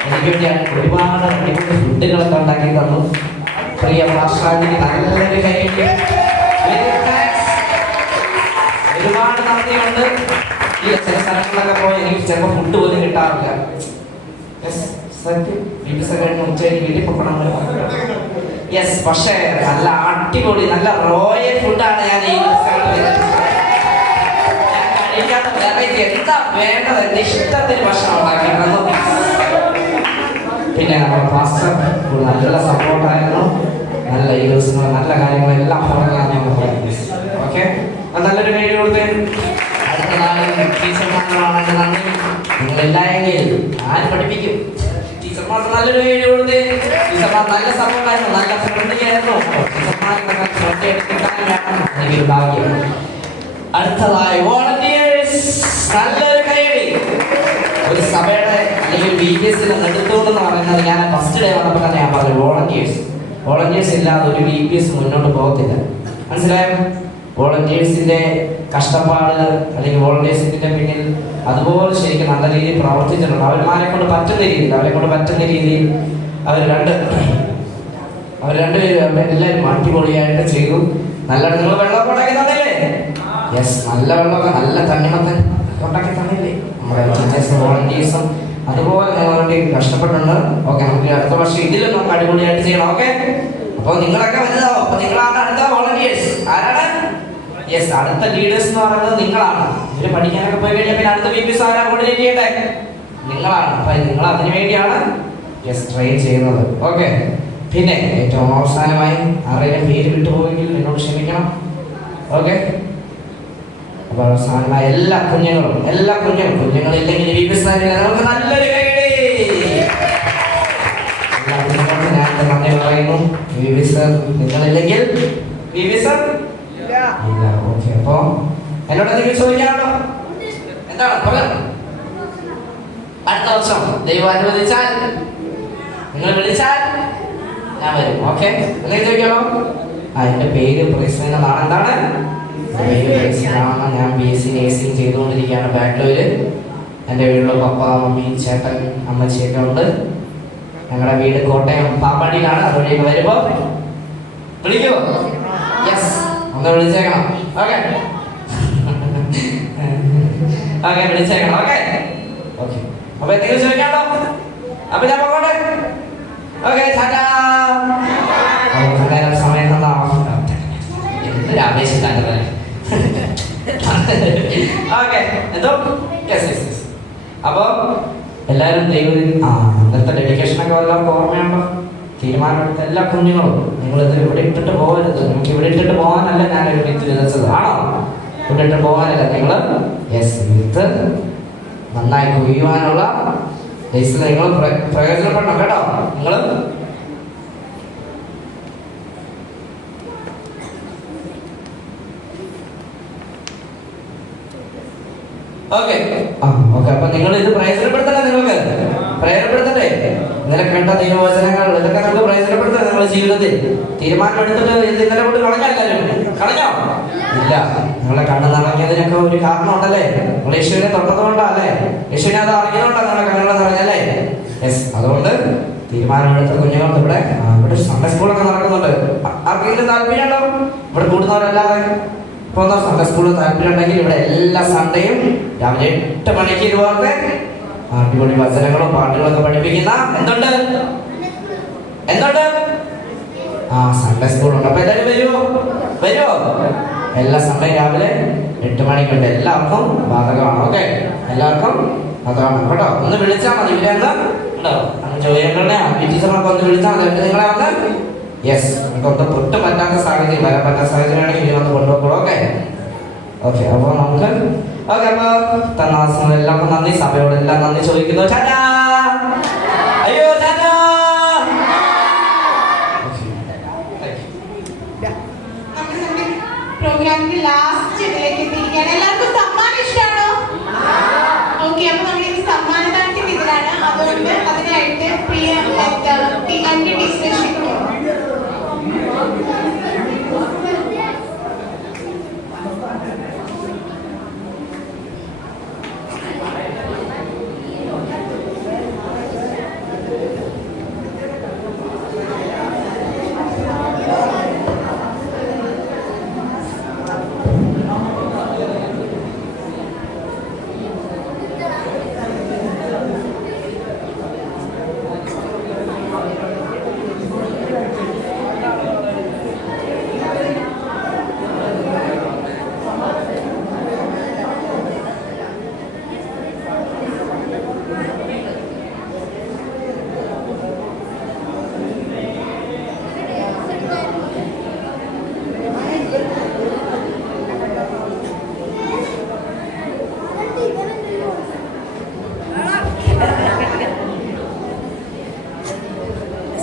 എനിക്ക് വേണ്ടി ഒരുപാട് അടിപൊളി ഫുഡുകളൊക്കെ ഉണ്ടാക്കി തന്നു. പ്രിയ പാസ്റ്റാൻഡിക്ക് നല്ലൊരു കാര്യം. ഒരുപാട് നന്ദിയുണ്ട്. ഈ ചില സ്ഥലങ്ങളിലൊക്കെ പോയി എനിക്ക് ചിലപ്പോൾ ഫുഡ് പോലും കിട്ടാറില്ല. യെസ്, പക്ഷേ നല്ല അടിപൊളി നല്ല റോയൽ ഫുഡാണ് ഞാൻ ഈ കഴിക്കാത്ത വെറൈറ്റി എന്താ വേണ്ടത് എന്റെ ഇഷ്ടത്തിന് ഭക്ഷണം ഉണ്ടാക്കിയിരുന്നു. പിന്നെ നമ്മുടെ പാസ്റ്റർ നല്ല സപ്പോർട്ടായിരുന്നു. നല്ല ഈ ദിവസങ്ങൾ നല്ല കാര്യങ്ങളെല്ലാം പറഞ്ഞാൽ ഞങ്ങൾ ഓക്കെ. നല്ലൊരു വീഡിയോ കൊടുത്ത് ടീച്ചർമാർക്കാണ് എൻ്റെ നന്ദി. നിങ്ങളെല്ലായെങ്കിൽ ആര് പഠിപ്പിക്കും? ടീച്ചർമാർക്ക് നല്ലൊരു വീഡിയോ കൊടുത്ത്. ടീച്ചർമാർ നല്ല സപ്പോർട്ടായിരുന്നു, നല്ല ഫ്രണ്ട്ലി ആയിരുന്നു. ടീച്ചർമാർക്ക് ശ്രദ്ധ എടുക്കാനാണ് എനിക്കൊരു ഭാഗ്യം. അടുത്തതായി വോളണ്ടിയേഴ്സ് നല്ലൊരു കൈയടി. ഒരു സഭയുടെ അല്ലെങ്കിൽ VPSന്റെ നെടുത്തോട് എന്ന് പറയുന്നത് ഞാൻ ഫസ്റ്റ് ഡേ വന്നപ്പോൾ തന്നെ ഞാൻ പറഞ്ഞു വോളണ്ടിയേഴ്സ് ഇല്ലാതെ ഒരു VPS മുന്നോട്ട് പോകത്തില്ല. മനസ്സിലായോ? വോളണ്ടിയേഴ്സിന്റെ കഷ്ടപ്പാട് അല്ലെങ്കിൽ വോളണ്ടിയേഴ്സിന്റെ പിന്നിൽ അതുപോലെ ശരിക്കും നല്ല രീതിയിൽ പ്രവർത്തിച്ചിട്ടുണ്ട്. അവരെ കൊണ്ട് പറ്റുന്ന രീതിയിൽ അവർ രണ്ടുപേരും എല്ലാവരും അടിപൊളിയായിട്ട് ചെയ്തു. നല്ല നിങ്ങൾ വെള്ളമൊക്കെ ഉണ്ടാക്കി തന്നില്ലേ? യെസ്, നല്ല വെള്ളമൊക്കെ നല്ല തണ്ണിമത്തൻ ഉണ്ടാക്കി തന്നില്ലേ? നമ്മുടെ ടീച്ചേഴ്സും വോളണ്ടിയേഴ്സും അതുപോലെ നിങ്ങൾ വേണ്ടി കഷ്ടപ്പെട്ടുണ്ട്. ഓക്കെ, നമുക്ക് അടുത്ത വർഷം ഇതിലും നമുക്ക് അടിപൊളിയായിട്ട് ചെയ്യണം. ഓക്കെ, അപ്പോൾ നിങ്ങളൊക്കെ വലുതാവും. അപ്പൊ നിങ്ങളാണ് അടുത്ത വോളണ്ടിയേഴ്സ്. ആരാണ്? യെസ്, അടുത്ത ലീഡേഴ്സ് എന്ന് പറയുന്നത് നിങ്ങളാണ്. ഇവര് പഠിക്കാനൊക്കെ പോയി കഴിഞ്ഞാൽ പിന്നെ അടുത്ത VPS ആരാ കോർഡിനേറ്റ് ചെയ്യട്ടെ? നിങ്ങളാണ്. അപ്പൊ നിങ്ങൾ അതിനു വേണ്ടിയാണ് ട്രെയിൻ ചെയ്യുന്നത്. ഓക്കെ, പിന്നെ ഏറ്റവും അവസാനമായി ആരുടെയും പേര് വിട്ടുപോയെങ്കിൽ എന്നോട് ക്ഷമിക്കണം. ഓക്കെ, അപ്പൊ അവസാനമായി എല്ലാ കുഞ്ഞുങ്ങളില്ലെങ്കിൽ VPS നമുക്ക് നല്ലൊരു കൈയടി. എല്ലാ കുഞ്ഞുങ്ങൾക്കും ഞാൻ നന്ദി പറയുന്നു. VPS നിങ്ങളില്ലെങ്കിൽ VPS ഇല്ല. ഓക്കെ, അപ്പൊ എന്നോട് എന്തെങ്കിലും ചോദിക്കാനുണ്ടോ? എന്താണ് പറയാം? അടുത്ത വർഷം ദൈവം അനുവദിച്ചാൽ നിങ്ങൾ വിളിച്ചാൽ ഞാൻ വരും. ഓക്കെ, എന്തെങ്കിലും ചോദിക്കാമോ? എന്റെ പേര് പ്രശ്നം എന്നാണ്. എന്താണ് പേര് പ്രശ്നമാണ്. ഞാൻ BSc നേഴ്സിംഗ് ചെയ്തുകൊണ്ടിരിക്കുകയാണ് ബാംഗ്ലൂര്. എൻ്റെ വീട്ടിൽ പപ്പ, മമ്മി, ചേട്ടൻ, അമ്മച്ചിയൊക്കെ ഉണ്ട്. ഞങ്ങളുടെ വീട് കോട്ടയം പാപ്പാടിയിലാണ്. അതുവഴി വരുമ്പോ വിളിക്കുമോ? യെസ്, ഒന്ന് വിളിച്ചേക്കണം. ഓക്കെ ഓക്കെ, വിളിച്ചേക്കണം. ഓക്കെ ഓക്കെ, അപ്പൊ എന്തെങ്കിലും ചോദിക്കാമോ? അപ്പൊ ഞാൻ പോകട്ടെ. ഓക്കെ, സമയം തന്നാ എന്തൊരു ആവേശത്താണ്. ഓക്കെ, എന്തോ അപ്പൊ എല്ലാവരും ഇന്നത്തെ ഡെഡിക്കേഷനൊക്കെ വല്ലതും ഓർമ്മയുണ്ടോ? തീരുമാനമെടുത്ത എല്ലാ കുഞ്ഞുങ്ങളും നിങ്ങളിത് ഇവിടെ ഇട്ടിട്ട് പോകരുത്. നിങ്ങൾക്ക് ഇവിടെ ഇട്ടിട്ട് പോകാനല്ല ഞാനൊരു വിത്ത് വിതച്ചത്. ആണോ? ഇവിടെ ഇട്ട് പോകാനല്ല. നിങ്ങൾ വിത്ത് നന്നായി കൊയ്യുവാനുള്ള നിങ്ങൾ പ്രയോജനപ്പെടണം കേട്ടോ. നിങ്ങൾ ഓക്കെ ഓക്കെ, അപ്പൊ നിങ്ങൾ ഇത് പ്രയോജനപ്പെടുത്തണ്ടേ? നിങ്ങൾക്ക് പ്രയോജനപ്പെടുത്തണ്ടേ? ഇന്നലെ കേട്ട ദൈവവചനങ്ങൾ ഇതൊക്കെ നമുക്ക് പ്രയോജനപ്പെടുത്തണം. നിങ്ങളുടെ ജീവിതത്തിൽ തീരുമാനമെടുത്തിട്ട് ഇന്നലെ കൊണ്ട് കളഞ്ഞോ? ഇല്ല. നിങ്ങളെ കണ്ണ് നിറഞ്ഞതിനൊക്കെ ഒരു കാരണം ഉണ്ടല്ലേ? നിങ്ങൾ യേശുവിനെ തൊട്ടതുകൊണ്ടല്ലേ? യേശുവിനെ അത് അറിയുന്നുണ്ടോ നിങ്ങളെ കണ്ണുകളെ നിറഞ്ഞല്ലേ? യെസ്, അതുകൊണ്ട് തീരുമാനമെടുത്ത കുഞ്ഞുങ്ങൾ ഇവിടെ സൺഡേ സ്കൂളൊക്കെ നടക്കുന്നുണ്ട്. ആർക്കെങ്കിലും താല്പര്യമുണ്ടോ? ഇവിടെ കൂടുന്നവരല്ലാതെ ഇപ്പോൾ സൺഡേ സ്കൂളിൽ താല്പര്യം ഉണ്ടെങ്കിൽ ഇവിടെ എല്ലാ സൺഡേയും രാവിലെ 8 മണിക്ക് ഇതുപോലത്തെ അടിപൊളി വചനങ്ങളും പാട്ടുകളൊക്കെ പഠിപ്പിക്കുന്ന എന്തുണ്ട് സൺഡേ സ്കൂളുണ്ട്. അപ്പൊ എല്ലാവരും വരുമോ? എല്ലാ സൺഡേ രാവിലെ 8 മണിക്കുണ്ട്. എല്ലാവർക്കും ബാധകമാണ്. ഓക്കെ, എല്ലാവർക്കും അതാണ് കേട്ടോ. ഒന്ന് വിളിച്ചാൽ മതി. ഇവിടെ ഉണ്ടോ ചോദ്യങ്ങളുടെ ടീച്ചർമാർക്ക് ഒന്ന് വിളിച്ചാൽ മതി. നിങ്ങളെ വന്ന് യെസ് നമുക്കൊന്ന് പൊട്ടും പറ്റാത്ത സാഹചര്യം, വരാൻ പറ്റാത്ത സാഹചര്യം ആണെങ്കിൽ ഇനി വന്ന് കൊണ്ടുപോകുള്ളൂ. ഓക്കെ, അപ്പോൾ നമുക്ക് അപ്പോൾ തന്ന എല്ലാവർക്കും നന്ദി. സഭയോടെല്ലാം നന്ദി ചോദിക്കുന്നു. അയ്യോ പ്രോഗ്രാമിന്റെ ലാസ്റ്റ് ഇതിലേക്ക് എത്തിയിരിക്കുകയാണ്. എല്ലാവർക്കും സമ്മാനം ഇഷ്ടമാണോ? ഓക്കെ, അപ്പൊ നമ്മൾ ഇനി സമ്മാനദാനത്തിന്റെ ഇതിലാണ്. അതുകൊണ്ട് അതിനായിട്ട് പ്രിയ എന്റെ ടീച്ചറെ ക്ഷണിക്കും.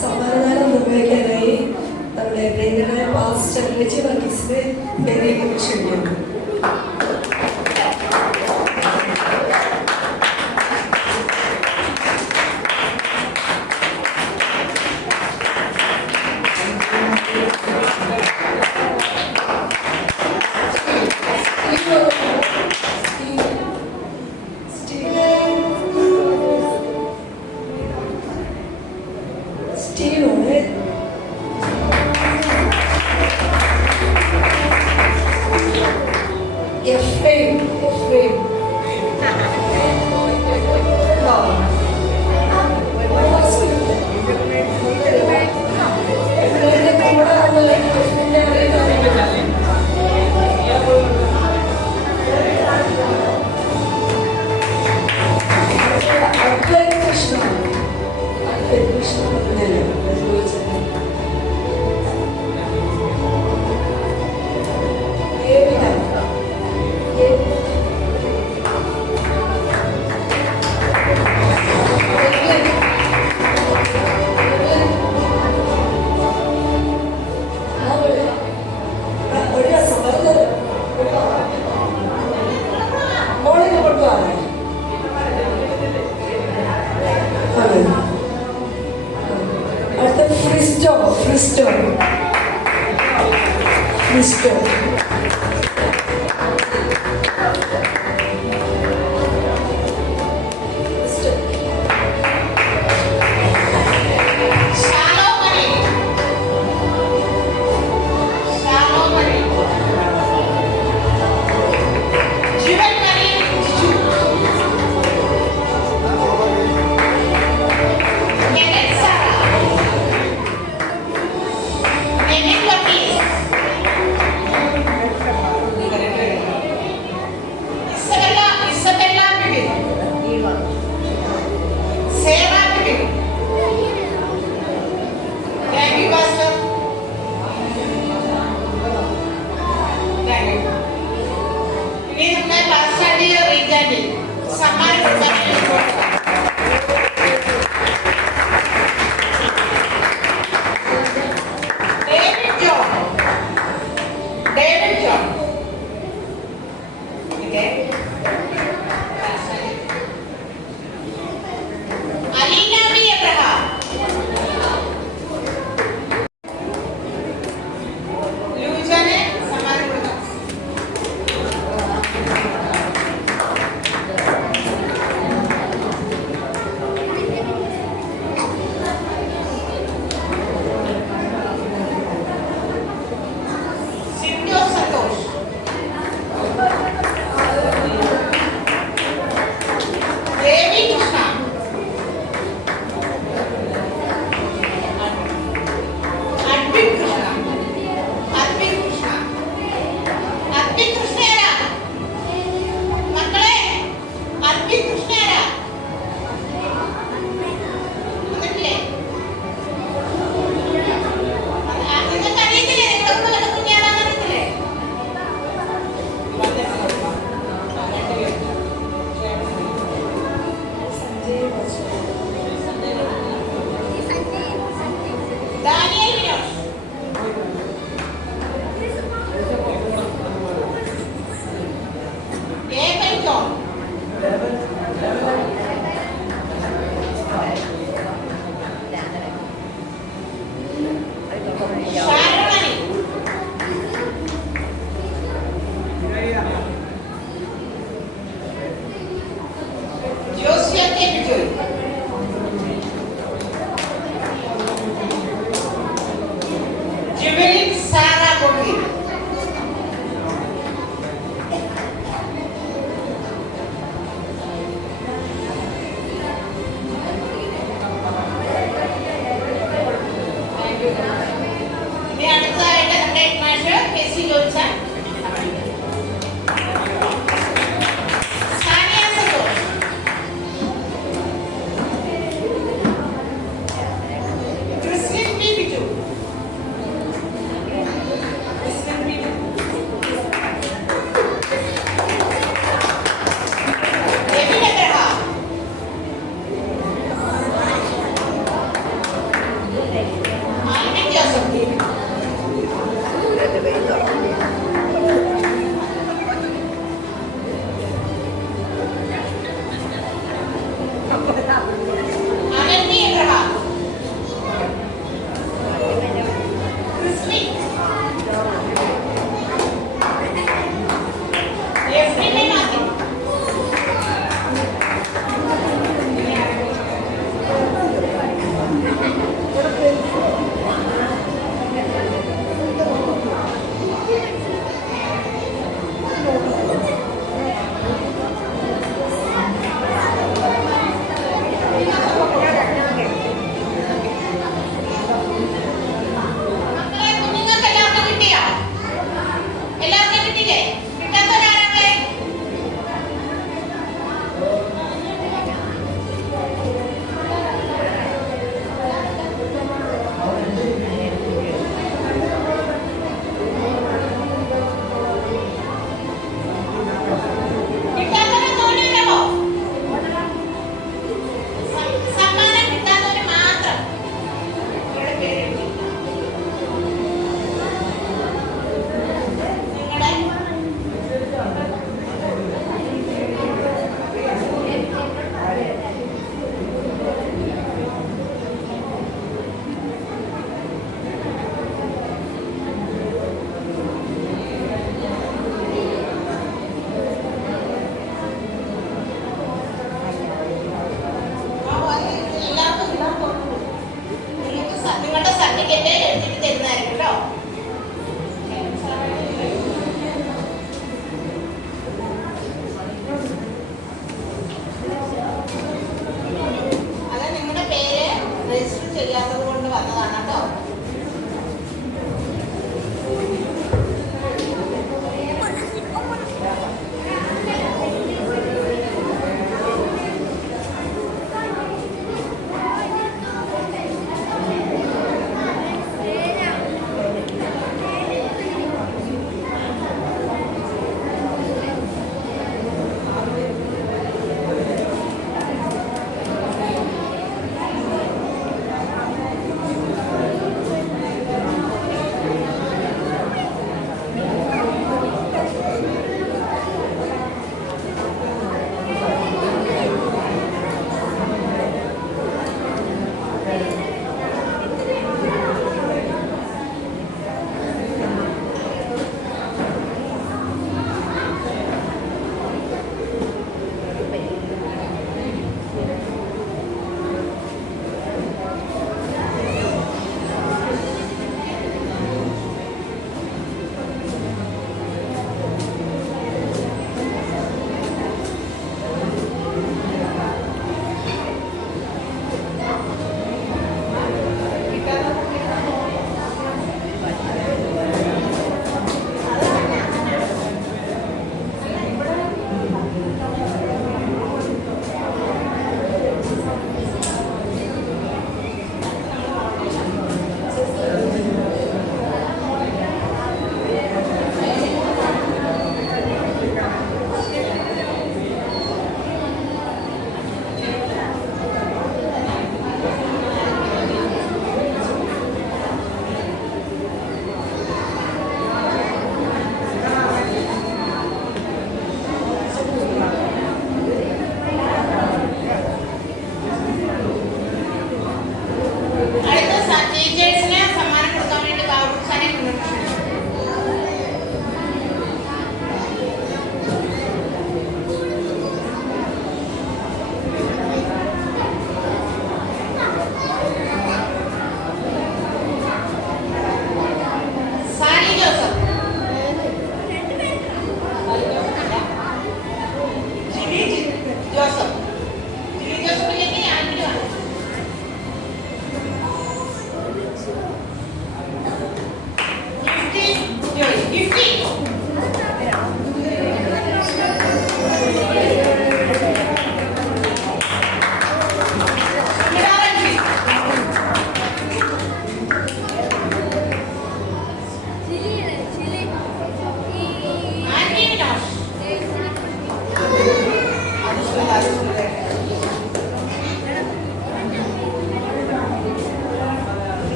സമാധാനം നിർവഹിക്കാനായി നമ്മുടെ പ്രിയങ്കരായ പാസ്റ്റർ റിജി വർഗീസിനെ വേദിയിലേക്ക് ക്ഷണിക്കുന്നു.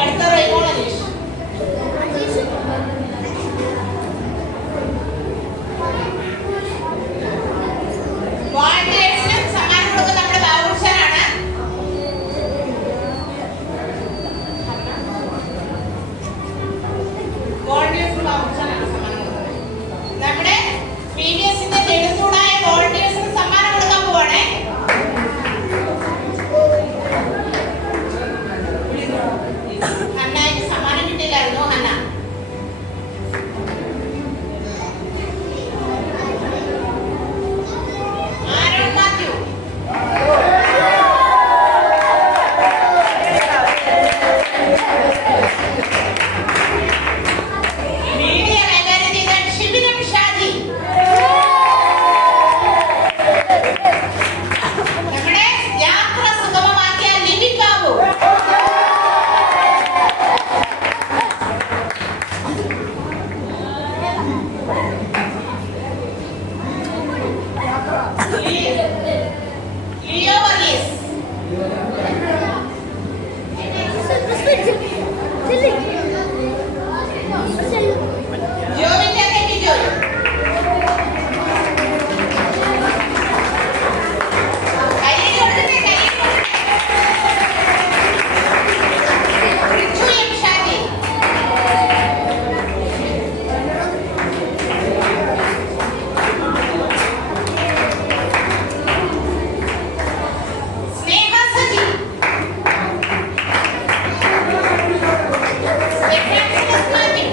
അടുത്ത റെയ്മോൺ അനീഷ്. വോളണ്ടിയേഴ്സിനും സമ്മാനം കൊടുക്കുന്ന നമ്മുടെ ബാബുഷാനാണ്. വോളണ്ടിയേഴ്സിന് ബാബുഷാനാണ് സമ്മാനം കൊടുക്കുന്നത്. നമ്മുടെ PBSന്റെ നെടുന്തൂണായ വോളണ്ടിയേഴ്സിന് സമ്മാനം കൊടുക്കാൻ പോവാണേ. ഹന്നയ്ക്ക് സമ്മാനം കിട്ടിയില്ലായിരുന്നു. ഹന്ന ആരോൺ മാത്യു. മീഡിയ കൈകാര്യം ചെയ്ത ഷിബിൻ ഷാജി. നമ്മുടെ യാത്ര സുഗമമാക്കിയ ലിബിൻ ബാബു. ലിയോ വർഗീസ്. ജോവിന്റെ കെട്ടി ജോയ്. കയ്യിൽ കൊടുത്തിട്ടേ, കയ്യിൽ കൊടുത്തിട്ടേ. റിച്ചു എം ഷാജി. സ്നേഹ സജി. സ്റ്റെഫാൻസിനസ് മാത്യു.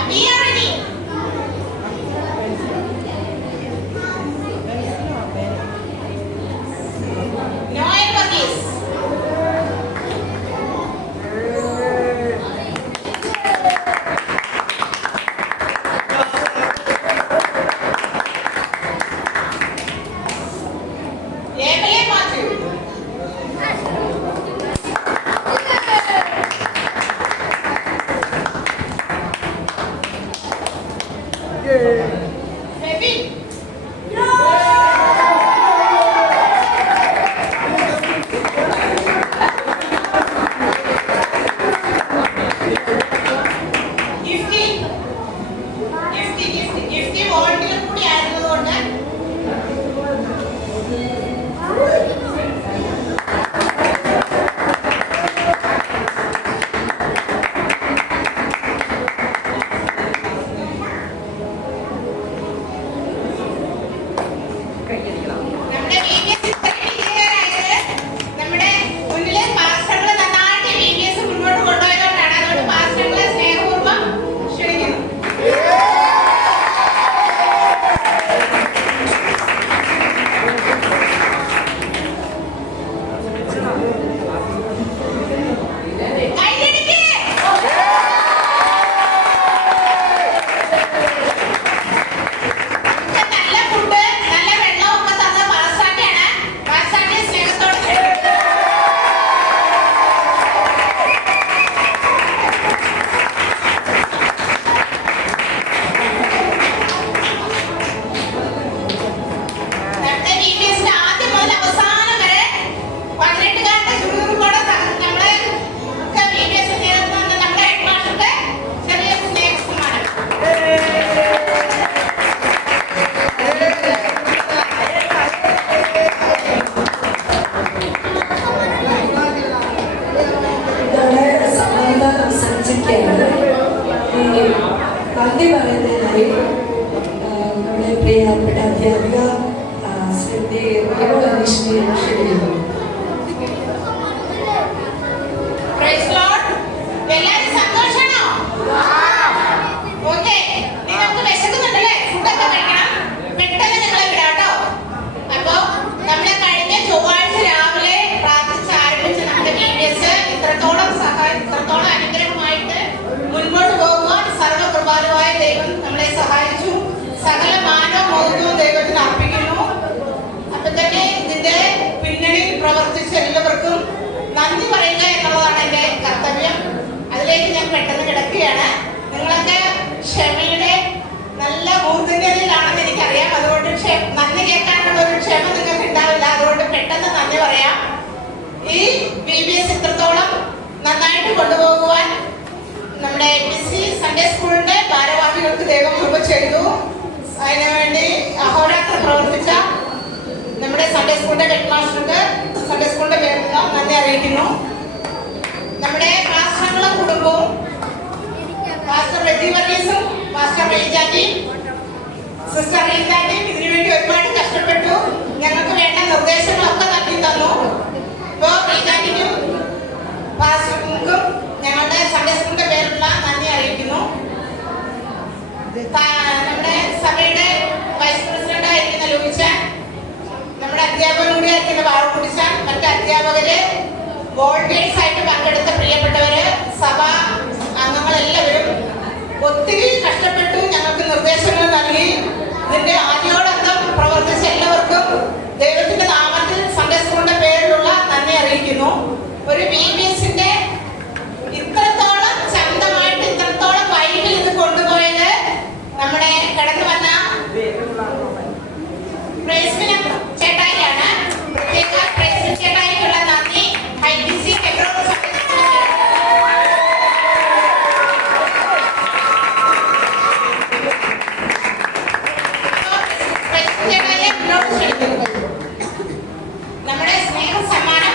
അബിയ റനി. നോയൽ വർഗീസ്. ഏബലെ മാത്യു. ഫെബിൻ. ഗിഫ്റ്റി. ഗിഫ്റ്റി വോളണ്ടിയർ കൂടി ആയിരുന്നതുകൊണ്ട് നമ്മുടെ നമ്മുടെ മുന്നിലെ മാസ്റ്ററുകൾ നന്നായിട്ട് VBS മുന്നോട്ട് കൊണ്ടുപോയതുകൊണ്ടാണ്. അതുകൊണ്ട് മാസ്റ്ററുകളെ സ്നേഹപൂർവ്വം ക്ഷണിക്കുന്നു. കൈയടിക്ക്. നല്ല ഫുഡ്, നല്ല വെള്ളവും ഒക്കെ തന്ന മാസാട്ടിയാണ്. മാസാട്ടിയെ സ്നേഹത്തോടെ ക്ഷണിക്കുന്നു. നമ്മുടെ VBSന്റെ ആദ്യം മുതൽ അവസാനം വരെ 18-കാരുടെ ചുരുക്കോടെ നമ്മുടെ VBS നേതൃത്വം നമ്മുടെ ഹെഡ് മാസ്റ്റർക്ക് ചെറിയ സ്നേഹ സമ്മാനം. ഇതോടെ സമ്മാനദാനം അവസാനിച്ചിരിക്കുകയാണ്. ഈ നന്ദി പറയുന്നതിനായി നമ്മുടെ പ്രിയപ്പെട്ട അധ്യാപിക ശ്രീമതി റെയ്മോൺ അനീഷിനെ ക്ഷണിക്കുന്നു. Praise Lord. എല്ലാവരും സന്തോഷാണോ? ഓക്കേ. നിങ്ങൾക്ക് വിശക്കുന്നുണ്ടല്ലേ? ഫുഡൊക്കെ കഴിക്കണം. പെട്ടെന്ന് നിങ്ങളെ വിടാട്ടോ. അപ്പോ നമ്മളെ കഴിഞ്ഞ ചൊവ്വാഴ്ച രാവിലെ പ്രാർത്ഥിച്ച് ആരംഭിച്ച നമ്മുടെ VBS ഇത്രത്തോളം അനുഗ്രഹമായിട്ട് മുൻപോട്ട് പോകുവാൻ സർവ്വകൃപാലുവായ ദൈവം നമ്മളെ സഹായിച്ചു. സകല മാനവും മഹത്വവും ദൈവത്തിന് അർപ്പിക്കുന്നു. അപ്പൊ തന്നെ ഇതിന്റെ പിന്നണിയിൽ പ്രവർത്തിച്ച എല്ലാവർക്കും ദിവസത്തേക്ക് ഞാൻ പെട്ടെന്ന് കിടക്കുകയാണ്. നിങ്ങളൊക്കെ ക്ഷമയുടെ നല്ല മൂർധന്യതയിലാണെന്ന് എനിക്കറിയാം. അതുകൊണ്ട് നന്ദി കേൾക്കാനുള്ള ഒരു ക്ഷമ നിങ്ങൾക്ക് ഉണ്ടാവില്ല. അതുകൊണ്ട് പെട്ടെന്ന് നന്ദി പറയാം. ഈ VBS ഇത്രത്തോളം നന്നായിട്ട് കൊണ്ടുപോകുവാൻ നമ്മുടെ ബിസി സൺഡേ സ്കൂളിന്റെ ഭാരവാഹികൾക്ക് ദൈവം കൃപ ചെയ്തു. അതിനുവേണ്ടി അഹോരാത്രം പ്രവർത്തിച്ച നമ്മുടെ സൺഡേ സ്കൂളിന്റെ ഹെഡ് മാസ്റ്റർക്ക് സൺഡേ സ്കൂളിന്റെ പേരിലുള്ള നന്ദി അറിയിക്കുന്നു. നമ്മുടെ പാസ്റ്ററുകളും കുടുംബവും പാസ്റ്റർ റെജി വർഗീസും പാസ്റ്റർ റീജാറ്റിയും സിസ്റ്റർ റീജാറ്റിയും ഇതിനുവേണ്ടി ഒരുപാട് കഷ്ടപ്പെട്ടു. ഞങ്ങൾക്ക് വേണ്ട നിർദ്ദേശങ്ങളൊക്കെ നൽകി തന്നു. ഇപ്പോൾ റീജാറ്റിക്കും പാസ്റ്റർക്കും ഞങ്ങളുടെ സൺഡേ സ്കൂളിന്റെ പേരിലുള്ള നന്ദി അറിയിക്കുന്നു. നമ്മുടെ സഭയുടെ വൈസ് പ്രസിഡന്റ് ആയിരിക്കുന്ന ലൂയിച്ചാൻ, നമ്മുടെ അധ്യാപകൻ കൂടി ആയിരിക്കുന്ന വാഴക്കുടിച്ചാൻ, മറ്റ് അധ്യാപകര്, വോളണ്ടിയേഴ്സ് ആയിട്ട് പങ്കെടുത്ത പ്രിയപ്പെട്ടവര്, സഭാ അംഗങ്ങളെല്ലാവരും ഒത്തിരി കഷ്ടപ്പെട്ടു. ഞങ്ങൾക്ക് നിർദ്ദേശങ്ങൾ നൽകി. ഇതിന്റെ ആദ്യോടന്തം പ്രവർത്തിച്ച എല്ലാവർക്കും ദൈവത്തിന്റെ നാമത്തിൽ സൺഡേ സ്കൂളിന്റെ പേരിലുള്ള നന്ദി അറിയിക്കുന്നു. ഒരു VBSന്റെ ഇത്രത്തോളം ശാന്തമായിട്ട് ഇത്രത്തോളം വൈകിൽ ഇത് കൊണ്ടുപോയത് നമ്മുടെ കടന്നു വന്ന പ്രേസ്മിന ചേട്ടായിയാണ്. പ്രത്യേക പ്രേസ്മിൻ ചേട്ടായിക്കുള്ള നന്ദി IBC നമ്മുടെ സ്നേഹ സമ്മാനം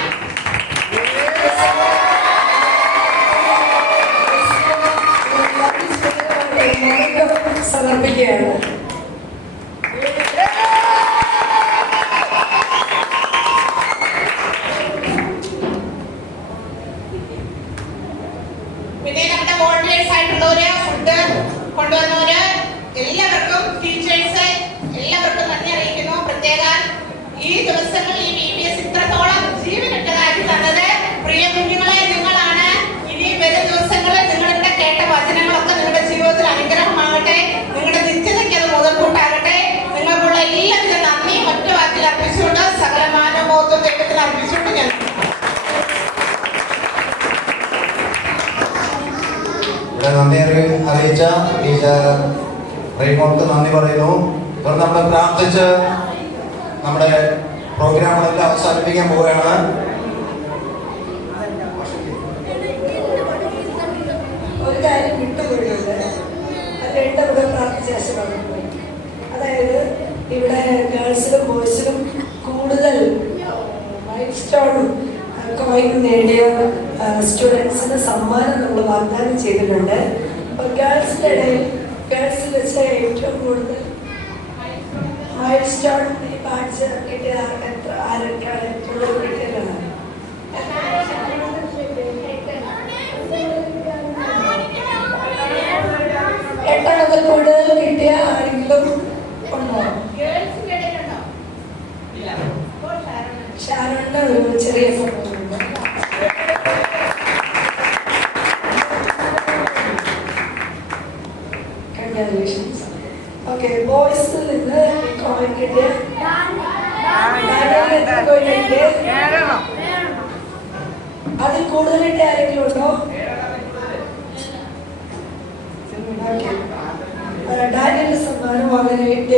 സമർപ്പിക്കുകയാണ്. പിന്നെ നമ്മുടെ വോളണ്ടിയേഴ്സ് ആയിട്ടുള്ളവര്, ഫുഡ് കൊണ്ടുവന്നവര്, എല്ലാവർക്കും ടീച്ചേഴ്സ് എല്ലാവർക്കും നന്ദി അറിയിക്കുന്നു. പ്രത്യേക ഈ ദിവസങ്ങളിൽ ഈ VBS ഇത്രത്തോളം ജീവനിട്ടതാക്കി തന്നത് പ്രിയ കുഞ്ഞുങ്ങളെ നിങ്ങളാണ്. ഇനി വരും ദിവസങ്ങളിൽ നിങ്ങളിവിടെ കേട്ട വചനങ്ങളൊക്കെ നിങ്ങളുടെ ജീവിതത്തിൽ അനുഗ്രഹമാകട്ടെ. നിങ്ങളുടെ നിത്യതയ്ക്ക് അത് മുതൽക്കൂട്ടാകട്ടെ. നിങ്ങൾക്കുള്ള എല്ലാവിധ നന്ദിയും ഒറ്റ വാക്കിൽ അർപ്പിച്ചുകൊണ്ട് സകല മാനവബോധവും ദൈവത്തിന് അർപ്പിച്ചുകൊണ്ട് ഞാൻ ഇവിടെ നന്ദി അറിയിച്ച ടീച്ചർ റീമോൾക്ക് നന്ദി പറയുന്നു. തുടർന്ന് നമ്മൾ പ്രാർത്ഥിച്ച് നമ്മുടെ പ്രോഗ്രാമുകളെല്ലാം അവസാനിപ്പിക്കാൻ പോവുകയാണ്. ഒരു കാര്യം വിട്ടുപോയിട്ടുണ്ട്. അത് രണ്ടുകൂടെ പ്രാർത്ഥിച്ച ശേഷമാണ് പോയി. അതായത് ഇവിടെ ഗേൾസിലും ബോയ്സിലും കൂടുതൽ മൈൽ സ്റ്റോണും കോയിനും നേടിയ സ്റ്റുഡൻസിന് സമ്മാനം നമ്മൾ വാഗ്ദാനം ചെയ്തിട്ടുണ്ട്. അപ്പോൾ ഗേൾസിൻ്റെ ഇടയിൽ ഗേൾസിൽ വെച്ച് ഏറ്റവും കൂടുതൽ മൈൽ സ്റ്റോൺ പാടിച്ച് കിട്ടിയ ആരൊക്കെയാണ് ഏറ്റവും കിട്ടിയതാണ്? എട്ടാമത് കൂടുതൽ കിട്ടിയ ആരെങ്കിലും ഉണ്ടോ? ഷാരോണിന്റെ ഒരു ചെറിയ ഫോട്ടോ ഉണ്ട്. കൺഗ്രാജുലേഷൻസ്. ഓക്കെ, ബോയ്സിൽ നിന്ന് കോയിൻ കിട്ടിയ അതിൽ കൂടുതൽ കിട്ടിയ ആരെങ്കിലും ഉണ്ടോ? ഓക്കെ, ഡാനിയലിന്റെ സമ്മാനം വാങ്ങാനായിട്ട്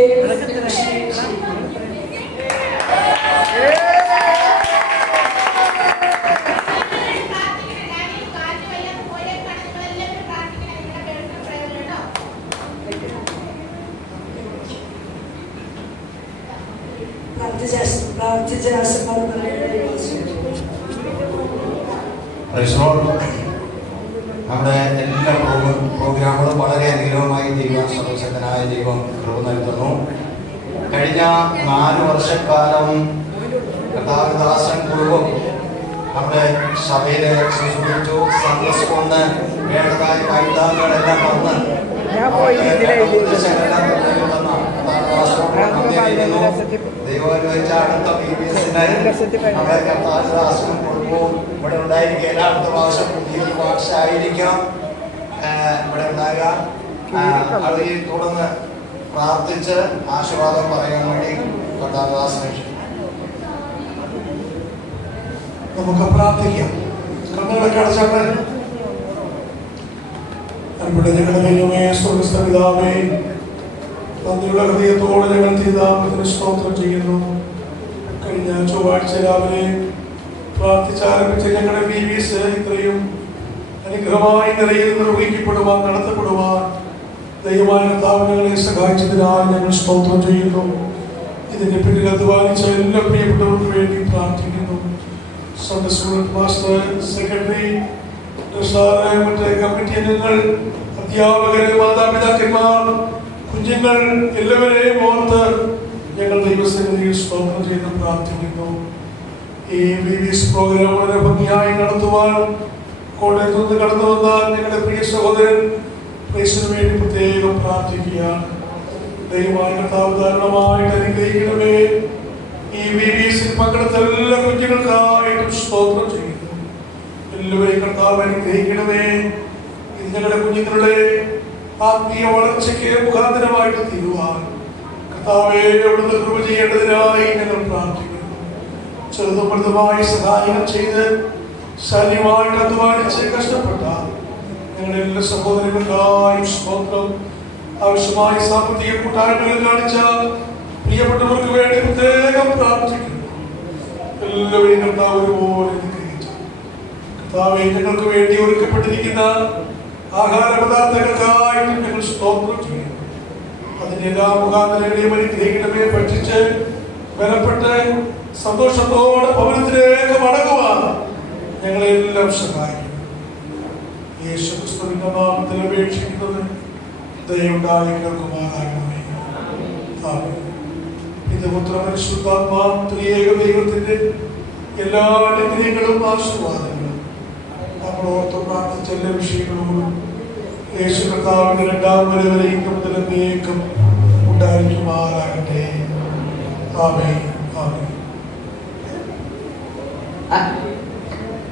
നമ്മുടെ എല്ലാ പ്രോഗ്രാമുകളും വളരെ അനുഗ്രഹമായി ദൈവം സർവശക്തനായ ദൈവം കൃപ നൽകുന്നു. കഴിഞ്ഞ 4 വർഷക്കാലം കഥാവിദാസൻ കുടുംബം നമ്മുടെ സഭയിൽ ശുശ്രൂഷിച്ചു. സൺഡേ സ്കൂളിന് വേണ്ടതായ കൈതാങ്ങളെല്ലാം വന്ന് ദൈവം അടുത്ത നമ്മുടെ കഥാവിദാസനും കുടുംബവും ഇവിടെ ഉണ്ടായിരിക്കുക. അടുത്ത പ്രാവശ്യം പുതിയൊരു ഭാഷ ആയിരിക്കാം ഇവിടെ ഉണ്ടാകുക. അത് തുടർന്ന് പ്രാർത്ഥിച്ച് ആശീർവാദം പറയാൻ വേണ്ടി കഥാവിദാസനെ നമുക്ക് പ്രാർത്ഥിക്കാം. കണ്ണുകളൊക്കെ അടച്ചാൽ ഇവിടെ ഞങ്ങളുടെ ദൈവമേ, സ്വർഗ്ഗസ്ഥ പിതാവേ, നന്ദിയുള്ള ഹൃദയത്തോടെ ഞങ്ങൾ തിരുനാമത്തിന് സ്തോത്രം ചെയ്യുന്നു. കഴിഞ്ഞ ചൊവ്വാഴ്ച രാവിലെ പ്രാർത്ഥിച്ചാരംഭിച്ച ഞങ്ങളുടെ ബീവീസ് ഇത്രയും അനുഗ്രഹമായി നിലയിൽ നിർവഹിക്കപ്പെടുവാൻ, നടത്തപ്പെടുവാൻ ദൈവമായ കർത്താവ് ഞങ്ങളെ സഹായിച്ചതിനാൽ ഞങ്ങൾ സ്തോത്രം ചെയ്യുന്നു. ഇതിന്റെ പിന്നിൽ അധ്വാനിച്ച എല്ലാ പ്രിയപ്പെട്ടവർക്ക് വേണ്ടി പ്രാർത്ഥിക്കുന്നു. സൺഡേ സ്കൂൾ മാസ്റ്റർ, സെക്രട്ടറി, മറ്റേ കമ്മിറ്റി അംഗങ്ങൾ, അധ്യാപകര്, മാതാപിതാക്കന്മാർ, കുഞ്ഞുങ്ങൾ എല്ലാവരെയും ഓർത്ത് ഞങ്ങൾ ദൈവസന്നിധിയിൽ സ്തോത്രം ചെയ്ത് പ്രാർത്ഥിക്കുന്നു. ഈ VVS പ്രോഗ്രാം വളരെ ഭംഗിയായി നടത്തുവാൻ കോട്ടയത്തു നിന്ന് കടന്നു വന്ന ഞങ്ങളുടെ പ്രിയ സഹോദരൻ പ്രേസിന് വേണ്ടി പ്രത്യേകം പ്രാർത്ഥിക്കുകയാണ്. ദൈവമായ കർത്താവ് ധാരണമായിട്ട് അനുഗ്രഹിക്കണമേ. ഈ VVSൽ പങ്കെടുത്ത എല്ലാ കുഞ്ഞുങ്ങൾക്കായിട്ടും സ്തോത്രം ചെയ്യുന്നു. എല്ലാവരെയും കർത്താവ് അനുഗ്രഹിക്കണമേ. ഇത് ഞങ്ങളുടെ കുഞ്ഞുങ്ങളുടെ ആത്മീയ വളർച്ചയ്ക്ക് മുഖാന്തരമായിട്ട് തീരുവാൻ കർത്താവേ അവിടുന്ന് കൃപ ചെയ്യേണ്ടതിനായി ഞങ്ങൾ പ്രാർത്ഥിക്കുന്നു. ചെറുതും വലുതുമായി സഹായം ചെയ്ത് ശാരീരികമായിട്ട് അധ്വാനിച്ച് കഷ്ടപ്പെട്ട ഞങ്ങളുടെ എല്ലാ സഹോദരങ്ങൾക്കായും സ്തോത്രം. ആവശ്യമായ സാമ്പത്തിക കൂട്ടായ്മകൾ കാണിച്ച പ്രിയപ്പെട്ടവർക്ക് വേണ്ടി പ്രത്യേകം പ്രാർത്ഥിക്കുന്നു. എല്ലാവരെയും കർത്താവ് ഒരുപോലെ അനുഗ്രഹിച്ചു. കർത്താവേ, ഞങ്ങൾക്ക് വേണ്ടി ഒരുക്കപ്പെട്ടിരിക്കുന്ന ആഹാര പദാർത്ഥങ്ങൾക്കായിട്ടും ഞങ്ങൾ സ്തോത്രം ചെയ്യുന്നു. അതിന്റെ എല്ലാ മുഖാന്തരങ്ങളെയും അനുഗ്രഹിക്കണമേ. ഭക്ഷിച്ച് ബലപ്പെട്ട് സന്തോഷത്തോടെ ഭവനത്തിലേക്ക് മടങ്ങുവാൻ ഞങ്ങളെല്ലാം സഹായിക്കും. യേശുക്രിസ്തുവിന്റെ നാമത്തിൽ അപേക്ഷിക്കുന്നത് ദയവുണ്ടായി കേൾക്കുമാറാകണമേ. ആമേൻ. പിതാപുത്ര പരിശുദ്ധാത്മാ ത്രിയേക ദൈവത്തിന്റെ എല്ലാ അനുഗ്രഹങ്ങളും ആശീർവാദങ്ങളും നമ്മൾ ഓർത്ത് പ്രാർത്ഥിച്ച എല്ലാ വിഷയങ്ങളോടും യേശു കർത്താവിന്റെ രണ്ടാം വരവരെയും മുതൽ എന്നേക്കും ഉണ്ടായിരിക്കുമാറാകട്ടെ. ആമേൻ. ആമേൻ.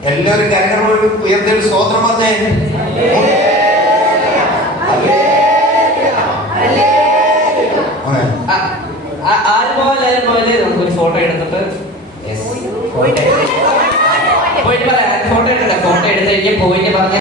എല്ലാവരും കരങ്ങളോട് ഉയർന്നൊരു സ്തോത്രം പറഞ്ഞേ. പോലെ നമുക്കൊരു ഫോട്ടോ എടുത്തിട്ട് ഫോട്ടോ എടുക്കട്ടെ. ഫോട്ടോ എടുത്ത് കഴിഞ്ഞ് പോയിന്റ് പറഞ്ഞ